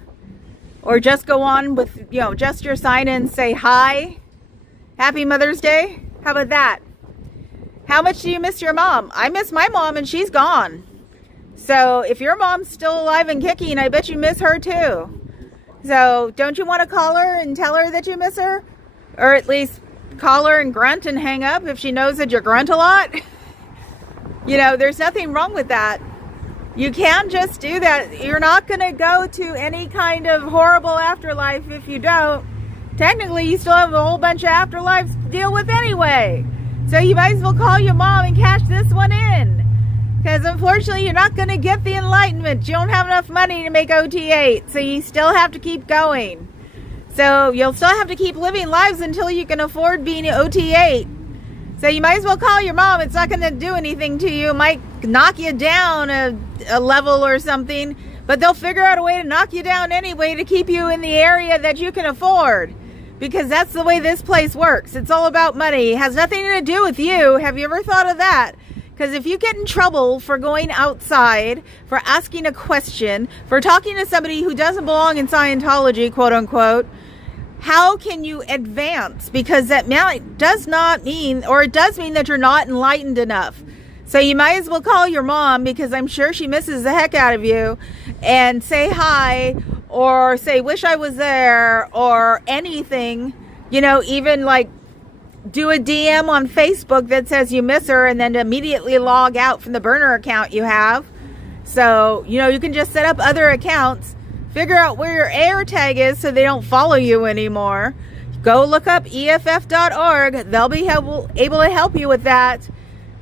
Or just go on with, just your sign in and say hi. Happy Mother's Day. How about that? How much do you miss your mom? I miss my mom and she's gone. So if your mom's still alive and kicking, I bet you miss her too. So don't you want to call her and tell her that you miss her? Or at least call her and grunt and hang up if she knows that you grunt a lot. There's nothing wrong with that. You can't just do that. You're not going to go to any kind of horrible afterlife if you don't. Technically, you still have a whole bunch of afterlives to deal with anyway. So you might as well call your mom and cash this one in. Because unfortunately, you're not going to get the enlightenment. You don't have enough money to make OT8. So you still have to keep going. So you'll still have to keep living lives until you can afford being OT8. So you might as well call your mom. It's not going to do anything to you. It might knock you down a level or something. But they'll figure out a way to knock you down anyway to keep you in the area that you can afford. Because that's the way this place works. It's all about money. It has nothing to do with you. Have you ever thought of that? Because if you get in trouble for going outside, for asking a question, for talking to somebody who doesn't belong in Scientology, quote unquote, how can you advance? Because that does not mean, or it does mean that you're not enlightened enough. So you might as well call your mom, because I'm sure she misses the heck out of you, and say hi, or say wish I was there, or anything. You know, even like do a DM on Facebook that says you miss her, and then immediately log out from the burner account you have. So, you know, you can just set up other accounts, figure out where your air tag is so they don't follow you anymore. Go look up EFF.org. They'll be able to help you with that.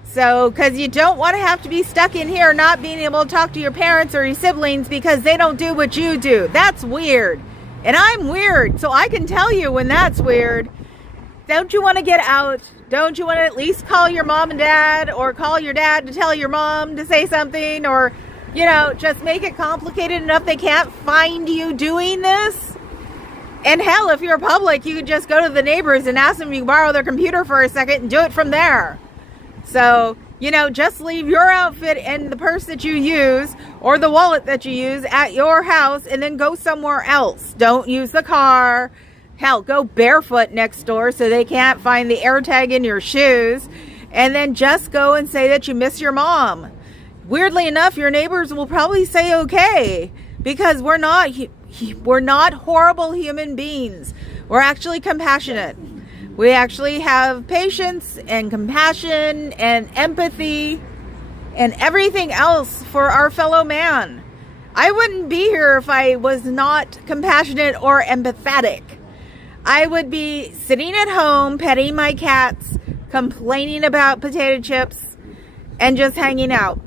So, because you don't want to have to be stuck in here not being able to talk to your parents or your siblings because they don't do what you do. That's weird. And I'm weird, so I can tell you when that's weird. Don't you want to get out? Don't you want to at least call your mom and dad, or call your dad to tell your mom to say something, or, you know, just make it complicated enough they can't find you doing this? And hell, if you're public, you could just go to the neighbors and ask them if you can borrow their computer for a second and do it from there. So, you know, just leave your outfit and the purse that you use, or the wallet that you use, at your house, and then go somewhere else. Don't use the car. Hell, go barefoot next door so they can't find the air tag in your shoes. And then just go and say that you miss your mom. Weirdly enough, your neighbors will probably say okay, because we're not horrible human beings. We're actually compassionate. We actually have patience and compassion and empathy and everything else for our fellow man. I wouldn't be here if I was not compassionate or empathetic. I would be sitting at home, petting my cats, complaining about potato chips, and just hanging out.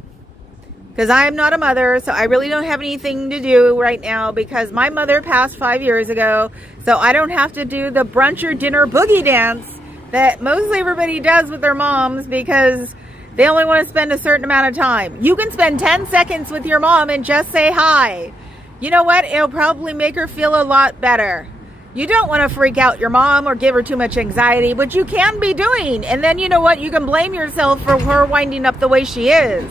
Because I am not a mother, so I really don't have anything to do right now, because my mother passed 5 years ago, so I don't have to do the brunch or dinner boogie dance that mostly everybody does with their moms, because they only want to spend a certain amount of time. You can spend 10 seconds with your mom and just say hi. You know what? It'll probably make her feel a lot better. You don't want to freak out your mom or give her too much anxiety, but you can be doing. And then you know what? You can blame yourself for her winding up the way she is.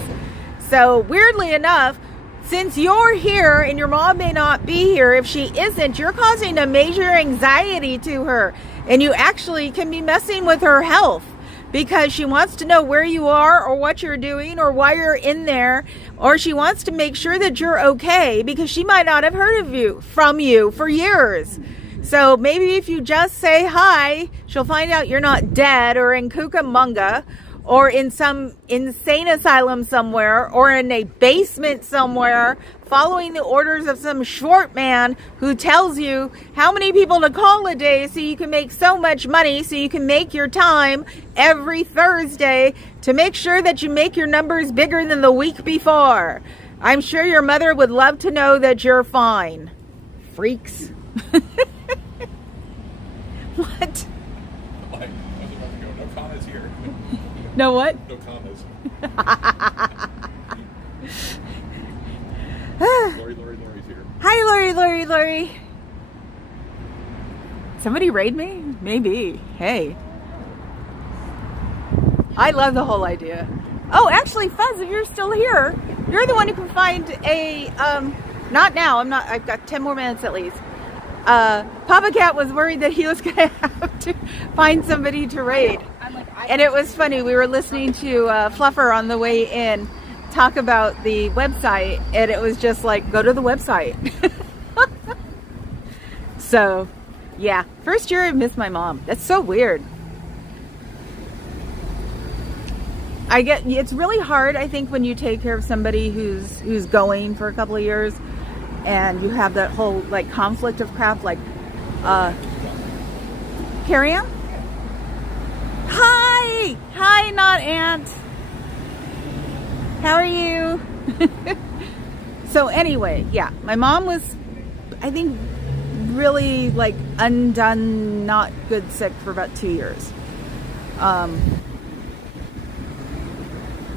So weirdly enough, since you're here and your mom may not be here, if she isn't, you're causing a major anxiety to her. And you actually can be messing with her health, because she wants to know where you are, or what you're doing, or why you're in there, or she wants to make sure that you're okay, because she might not have heard from you for years. So maybe if you just say hi, she'll find out you're not dead, or in Cucamonga, or in some insane asylum somewhere, or in a basement somewhere, following the orders of some short man who tells you how many people to call a day so you can make so much money, so you can make your time every Thursday to make sure that you make your numbers bigger than the week before. I'm sure your mother would love to know that you're fine. Freaks. What? Like, I was about to go, no commas here. No what? No commas. Lori's here. Hi, Lori. Somebody raid me? Maybe. Hey. I love the whole idea. Oh, actually, Fuzz, if you're still here, you're the one who can find a, not now, I've got 10 more minutes at least. Papa Cat was worried that he was going to have to find somebody to raid. And it was funny, we were listening to Fluffer on the way in talk about the website, and it was just like, go to the website. So, yeah, first year I missed my mom. That's so weird. I get, it's really hard, I think, when you take care of somebody who's going for a couple of years and you have that whole like conflict of crap, like Carrie Ann? Hi, not Aunt. How are you? So anyway, yeah, my mom was, I think, really like undone, not good sick for about 2 years.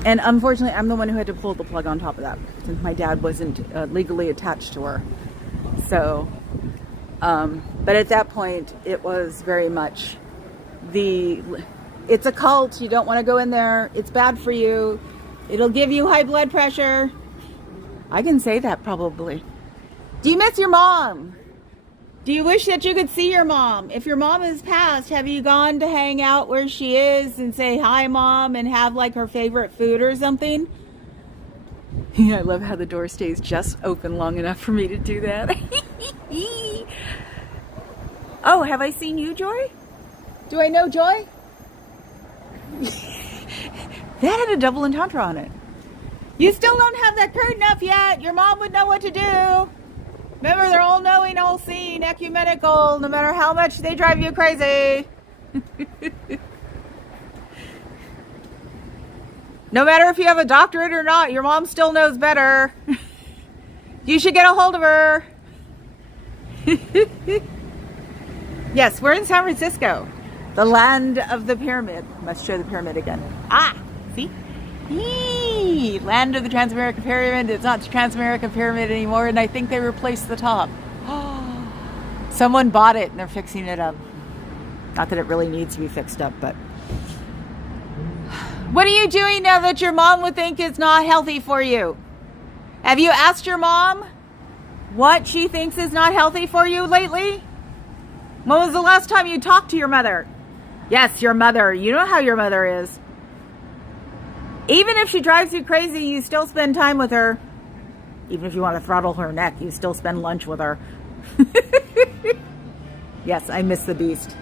And unfortunately, I'm the one who had to pull the plug on top of that, since my dad wasn't legally attached to her. So, but at that point, it was very much it's a cult. You don't want to go in there. It's bad for you. It'll give you high blood pressure. I can say that probably. Do you miss your mom? Do you wish that you could see your mom? If your mom has passed, have you gone to hang out where she is and say, hi, Mom, and have like her favorite food or something? Yeah, I love how the door stays just open long enough for me to do that. Oh, have I seen you, Joy? Do I know Joy? That had a double entendre on it. You still don't have that curtain up yet. Your mom would know what to do. Remember, they're all knowing, all seeing, ecumenical, no matter how much they drive you crazy. No matter if you have a doctorate or not, your mom still knows better. You should get a hold of her. Yes, we're in San Francisco, the land of the pyramid. Must show the pyramid again. Ah, see? Eee, land of the Transamerican Pyramid. It's not the Transamerican Pyramid anymore, and I think they replaced the top. Someone bought it and they're fixing it up. Not that it really needs to be fixed up, but what are you doing now that your mom would think is not healthy for you? Have you asked your mom what she thinks is not healthy for you lately? When was the last time you talked to your mother? Yes, your mother. You know how your mother is. Even if she drives you crazy, you still spend time with her. Even if you want to throttle her neck, you still spend lunch with her. Yes, I miss the beast.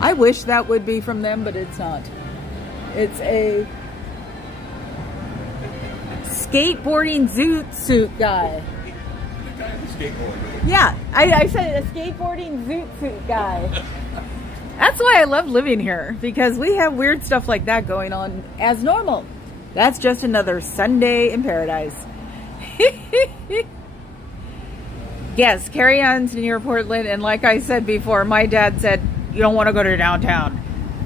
I wish that would be from them, but it's not. It's a skateboarding zoot suit guy. Yeah, I said a skateboarding zoot suit guy. That's why I love living here, because we have weird stuff like that going on as normal. That's just another Sunday in paradise. Yes, Carrie Ann's near Portland, and like I said before, my dad said, you don't want to go to downtown.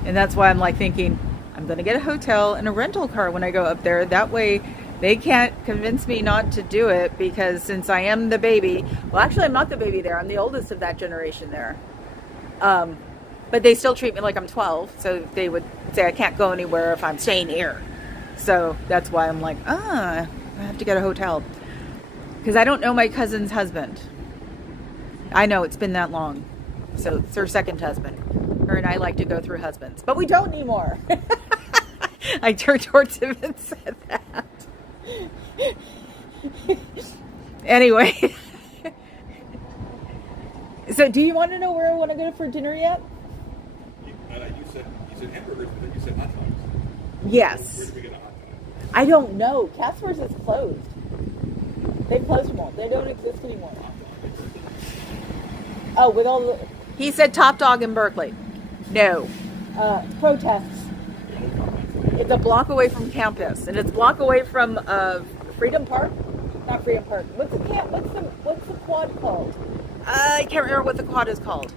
And that's why I'm like thinking, I'm going to get a hotel and a rental car when I go up there. That way they can't convince me not to do it, because since I am the baby, well, actually I'm not the baby there. I'm the oldest of that generation there. But they still treat me like I'm 12, so they would say I can't go anywhere if I'm staying here. So that's why I'm like, I have to get a hotel. Because I don't know my cousin's husband. I know, it's been that long. So it's her second husband. Her and I like to go through husbands. But we don't anymore. I turned towards him and said that. Anyway. So do you want to know where I want to go for dinner yet? You said hamburgers, but then you said hot dogs. Yes. Where did we get a hot dog? I don't know. Casper's is closed. They closed them all. They don't exist anymore. Oh, with all the... He said Top Dog in Berkeley. No. Protests. It's a block away from campus, and it's a block away from Freedom Park. Not Freedom Park. What's the quad called? I can't remember what the quad is called.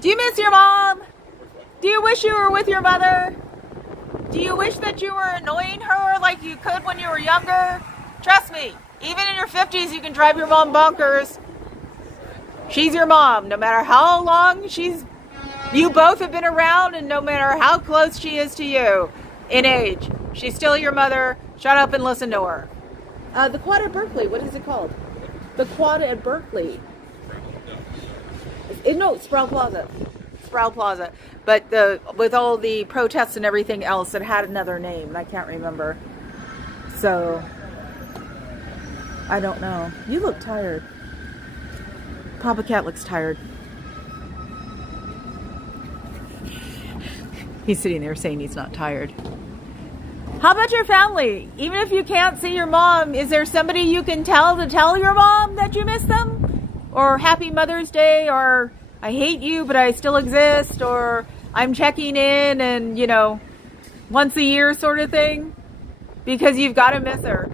Do you miss your mom? Do you wish you were with your mother? Do you wish that you were annoying her like you could when you were younger? Trust me, even in your 50s, you can drive your mom bonkers. She's your mom, no matter how long you both have been around, and no matter how close she is to you in age. She's still your mother. Shut up and listen to her. The quad at Berkeley, what is it called? The quad at Berkeley. No, Sproul Plaza. Sproul Plaza. But with all the protests and everything else, it had another name, and I can't remember. So, I don't know. You look tired. Papa Cat looks tired. He's sitting there saying he's not tired. How about your family? Even if you can't see your mom, is there somebody you can tell to tell your mom that you miss them? Or Happy Mother's Day, or I hate you, but I still exist, or I'm checking in and, you know, once a year sort of thing? Because you've got to miss her.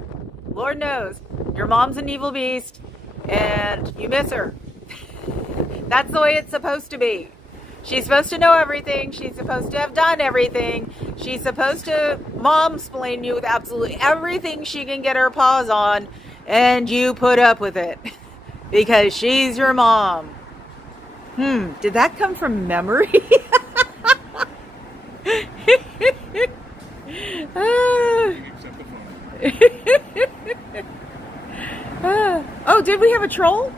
Lord knows, your mom's an evil beast, and you miss her. That's the way it's supposed to be. She's supposed to know everything. She's supposed to have done everything. She's supposed to mom-splain you with absolutely everything she can get her paws on, and you put up with it because she's your mom. Did that come from memory? Oh, did we have a troll?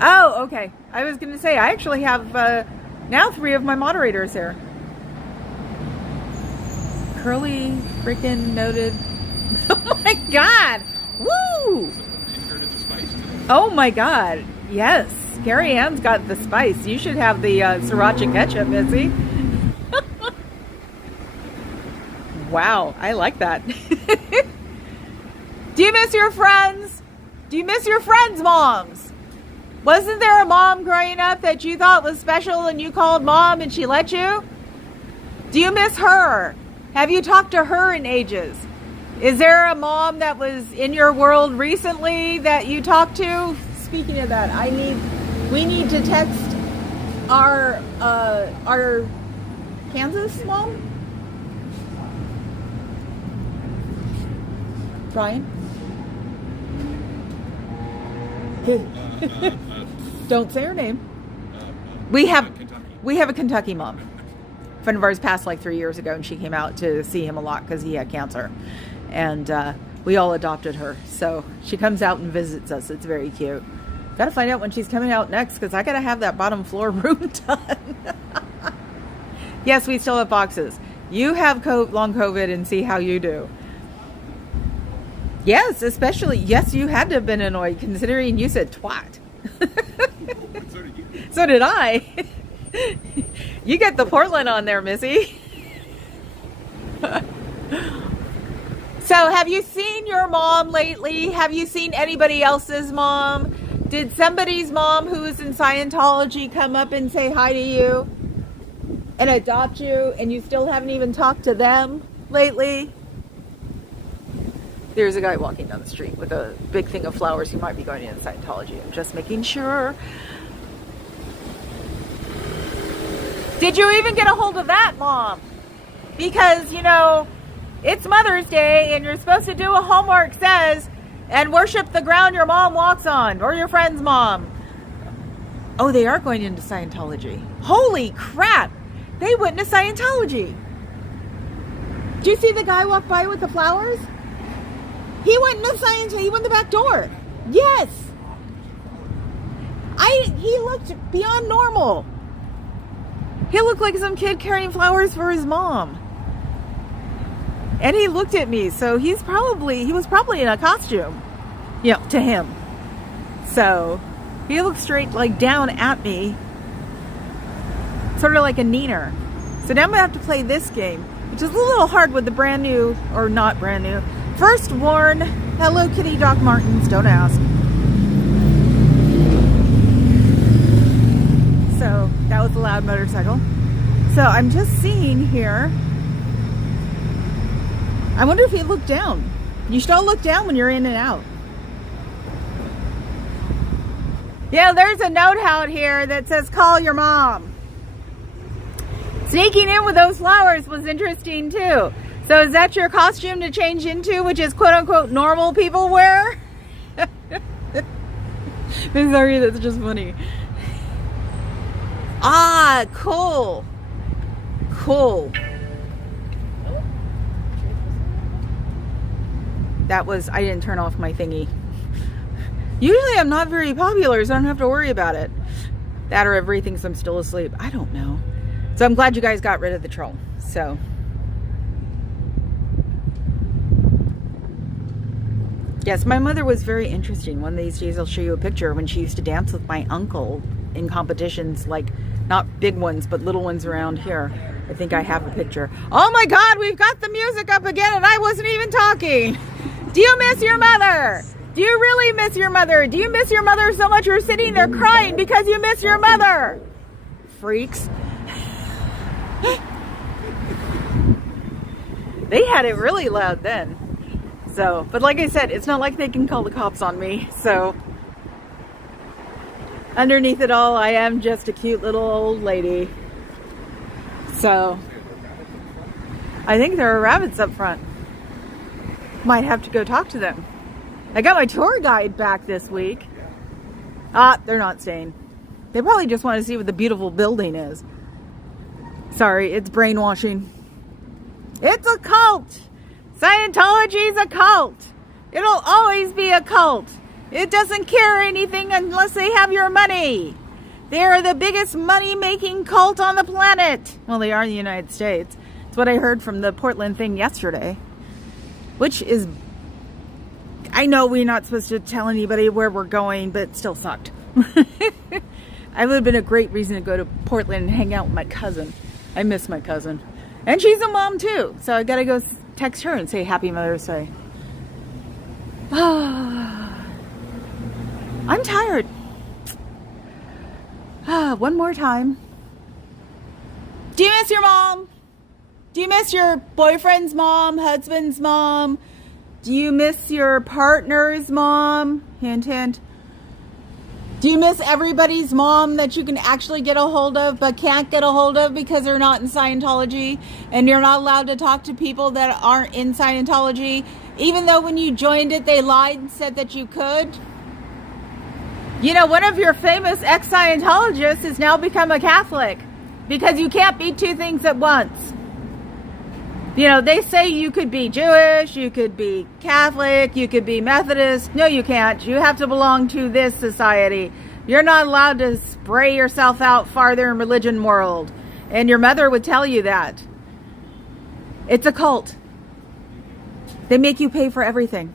Oh, okay. I was going to say, I actually have now 3 of my moderators here. Curly freaking noted. Oh my god! Woo! Oh my god. Yes. Carrie Ann's got the spice. You should have the sriracha ketchup, Missy. Wow, I like that. Do you miss your friends? Do you miss your friends' moms? Wasn't there a mom growing up that you thought was special and you called mom and she let you? Do you miss her? Have you talked to her in ages? Is there a mom that was in your world recently that you talked to? Speaking of that, we need to text our Kansas mom. Brian? Don't say her name. We have a Kentucky mom. A friend of ours passed like 3 years ago, and she came out to see him a lot because he had cancer, and we all adopted her. So she comes out and visits us. It's very cute. Got to find out when she's coming out next because I got to have that bottom floor room done. Yes, we still have boxes. You have long COVID and see how you do. Yes, especially, yes, you had to have been annoyed considering you said twat. So did you. So did I. You get the Portland on there, Missy. So have you seen your mom lately? Have you seen anybody else's mom? Did somebody's mom who is in Scientology come up and say hi to you and adopt you, and you still haven't even talked to them lately? There's a guy walking down the street with a big thing of flowers. He might be going into Scientology. I'm just making sure. Did you even get a hold of that mom? Because, you know, it's Mother's Day and you're supposed to do what homework says and worship the ground your mom walks on, or your friend's mom. Oh, they are going into Scientology. Holy crap! They went into Scientology. Did you see the guy walk by with the flowers? He went into Scientology. He went the back door. Yes. He looked beyond normal. He looked like some kid carrying flowers for his mom. And he looked at me, so he was probably in a costume, you know, to him. So he looked straight, like, down at me, sort of like a neener. So now I'm gonna have to play this game, which is a little hard with the brand new, or not brand new. First warn, Hello Kitty Doc Martens, don't ask. So that was a loud motorcycle. So I'm just seeing here. I wonder if he looked down. You should all look down when you're in and out. Yeah, there's a note out here that says call your mom. Sneaking in with those flowers was interesting too. So is that your costume to change into, which is quote unquote normal people wear? I'm sorry, that's just funny. Ah, cool. Cool. That was, I didn't turn off my thingy. Usually I'm not very popular, so I don't have to worry about it. That or everybody thinks I'm still asleep. I don't know. So I'm glad you guys got rid of the troll. So. Yes, my mother was very interesting. One of these days I'll show you a picture when she used to dance with my uncle in competitions like Not big ones, but little ones around here. I think I have a picture. Oh my God, we've got the music up again and I wasn't even talking. Do you miss your mother? Do you really miss your mother? Do you miss your mother so much you're sitting there crying because you miss your mother? Freaks. They had it really loud then. So, but like I said, it's not like they can call the cops on me. So, underneath it all, I am just a cute little old lady. So, I think there are rabbits up front. Might have to go talk to them. I got my tour guide back this week. Ah, they're not staying. They probably just want to see what the beautiful building is. Sorry, it's brainwashing. It's a cult. Scientology's a cult. It'll always be a cult. It doesn't care anything unless they have your money. They are the biggest money-making cult on the planet. Well, they are in the United States. It's what I heard from the Portland thing yesterday. Which is... I know we're not supposed to tell anybody where we're going, but it still sucked. I would have been a great reason to go to Portland and hang out with my cousin. I miss my cousin. And she's a mom too. So I gotta go text her and say Happy Mother's Day. I'm tired. One more time. Do you miss your mom? Do you miss your boyfriend's mom, husband's mom? Do you miss your partner's mom? Hint, hint. Do you miss everybody's mom that you can actually get a hold of but can't get a hold of because they're not in Scientology and you're not allowed to talk to people that aren't in Scientology, even though when you joined it they lied and said that you could? You know, one of your famous ex-Scientologists has now become a Catholic because you can't be two things at once. You know, they say you could be Jewish, you could be Catholic, you could be Methodist. No, you can't. You have to belong to this society. You're not allowed to spray yourself out farther in religion world. And your mother would tell you that. It's a cult. They make you pay for everything.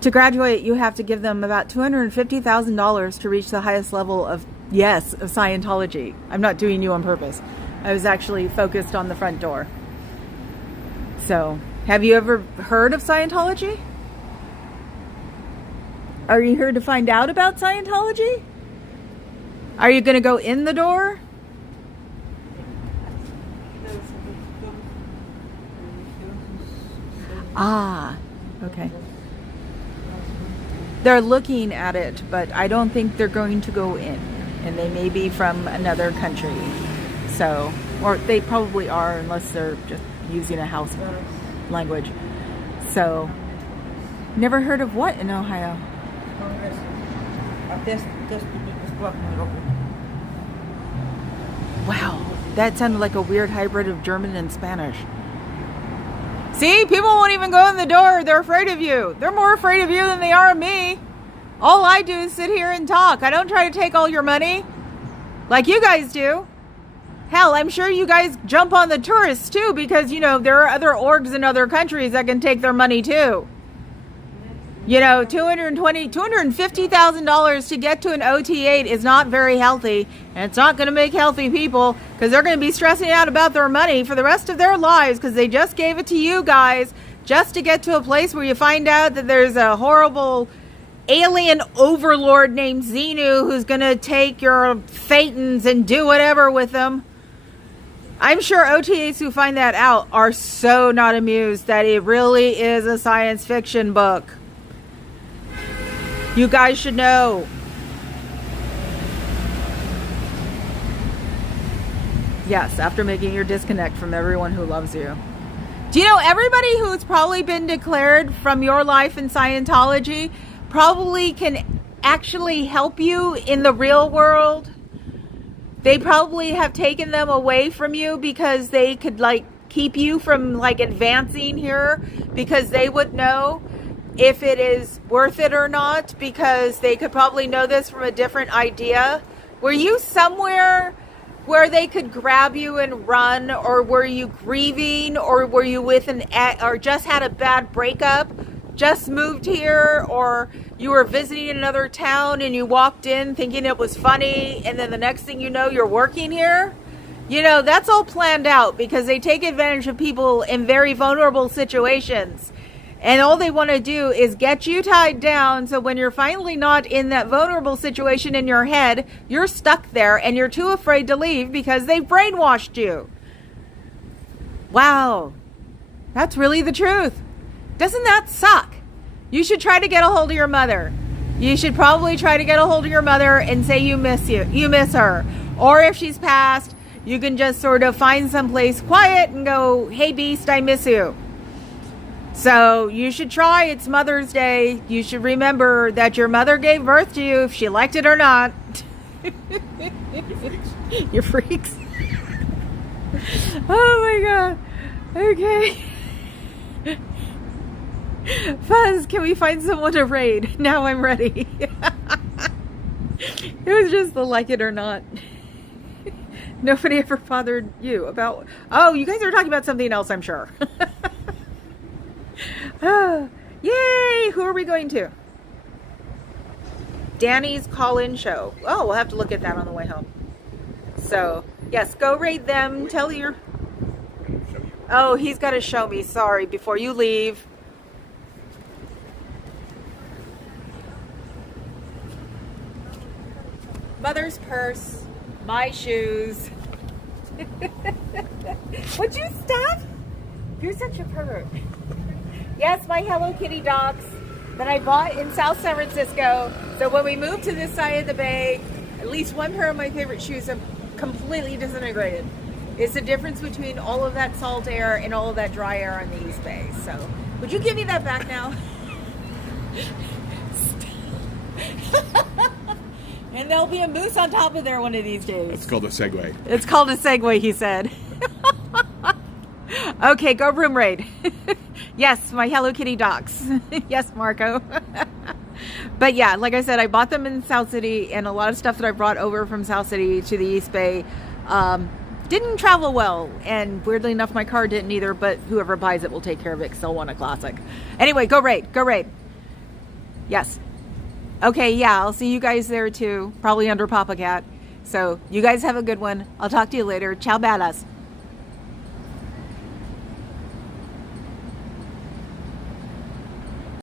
To graduate, you have to give them about $250,000 to reach the highest level of Scientology. I'm not doing you on purpose. I was actually focused on the front door. So, have you ever heard of Scientology? Are you here to find out about Scientology? Are you going to go in the door? Ah, okay. They're looking at it, but I don't think they're going to go in. And they may be from another country. So, or they probably are unless they're just using a house language. So, never heard of what in Ohio? Wow, that sounded like a weird hybrid of German and Spanish. See, people won't even go in the door. They're afraid of you. They're more afraid of you than they are of me. All I do is sit here and talk. I don't try to take all your money like you guys do. Hell, I'm sure you guys jump on the tourists too because, you know, there are other orgs in other countries that can take their money too. You know, $250,000 to get to an OT8 is not very healthy, and it's not going to make healthy people because they're going to be stressing out about their money for the rest of their lives because they just gave it to you guys just to get to a place where you find out that there's a horrible alien overlord named Xenu who's going to take your thetans and do whatever with them. I'm sure OTAs who find that out are so not amused that it really is a science fiction book. You guys should know. Yes, after making your disconnect from everyone who loves you. Do you know everybody who's probably been declared from your life in Scientology probably can actually help you in the real world? They probably have taken them away from you because they could like keep you from like advancing here because they would know if it is worth it or not because they could probably know this from a different idea. Were you somewhere where they could grab you and run, or were you grieving, or were you with or just had a bad breakup, just moved here, or you were visiting another town and you walked in thinking it was funny, and then the next thing you know, you're working here. You know, that's all planned out because they take advantage of people in very vulnerable situations. And all they want to do is get you tied down, so when you're finally not in that vulnerable situation in your head, you're stuck there and you're too afraid to leave because they've brainwashed you. Wow. That's really the truth. Doesn't that suck? You should try to get a hold of your mother. You should probably try to get a hold of your mother and say you miss her. Or if she's passed, you can just sort of find someplace quiet and go, hey beast, I miss you. So you should try. It's Mother's Day. You should remember that your mother gave birth to you, if she liked it or not. You freaks. You're freaks. Oh my god. Okay. Fuzz, can we find someone to raid? Now I'm ready. It was just the like it or not. Nobody ever bothered you about... Oh, you guys are talking about something else, I'm sure. Oh, yay! Who are we going to? Danny's call-in show. Oh, we'll have to look at that on the way home. So, yes, go raid them. Tell your... Oh, he's got to show me. Sorry, before you leave. Mother's purse. My shoes. Would you stop? You're such a pervert. Yes, my Hello Kitty docs that I bought in South San Francisco. So when we moved to this side of the bay, at least one pair of my favorite shoes have completely disintegrated. It's the difference between all of that salt air and all of that dry air on the East Bay. So, would you give me that back now? And there'll be a moose on top of there one of these days. It's called a Segway. It's called a Segway, he said. Okay, go room raid. Yes, my Hello Kitty docs. Yes, Marco. But yeah, like I said, I bought them in South City, and a lot of stuff that I brought over from South City to the East Bay didn't travel well. And weirdly enough, my car didn't either, but whoever buys it will take care of it because they'll want a classic. Anyway, go raid. Go raid. Yes. Okay, yeah, I'll see you guys there too. Probably under Papa Cat. So you guys have a good one. I'll talk to you later. Ciao, badass.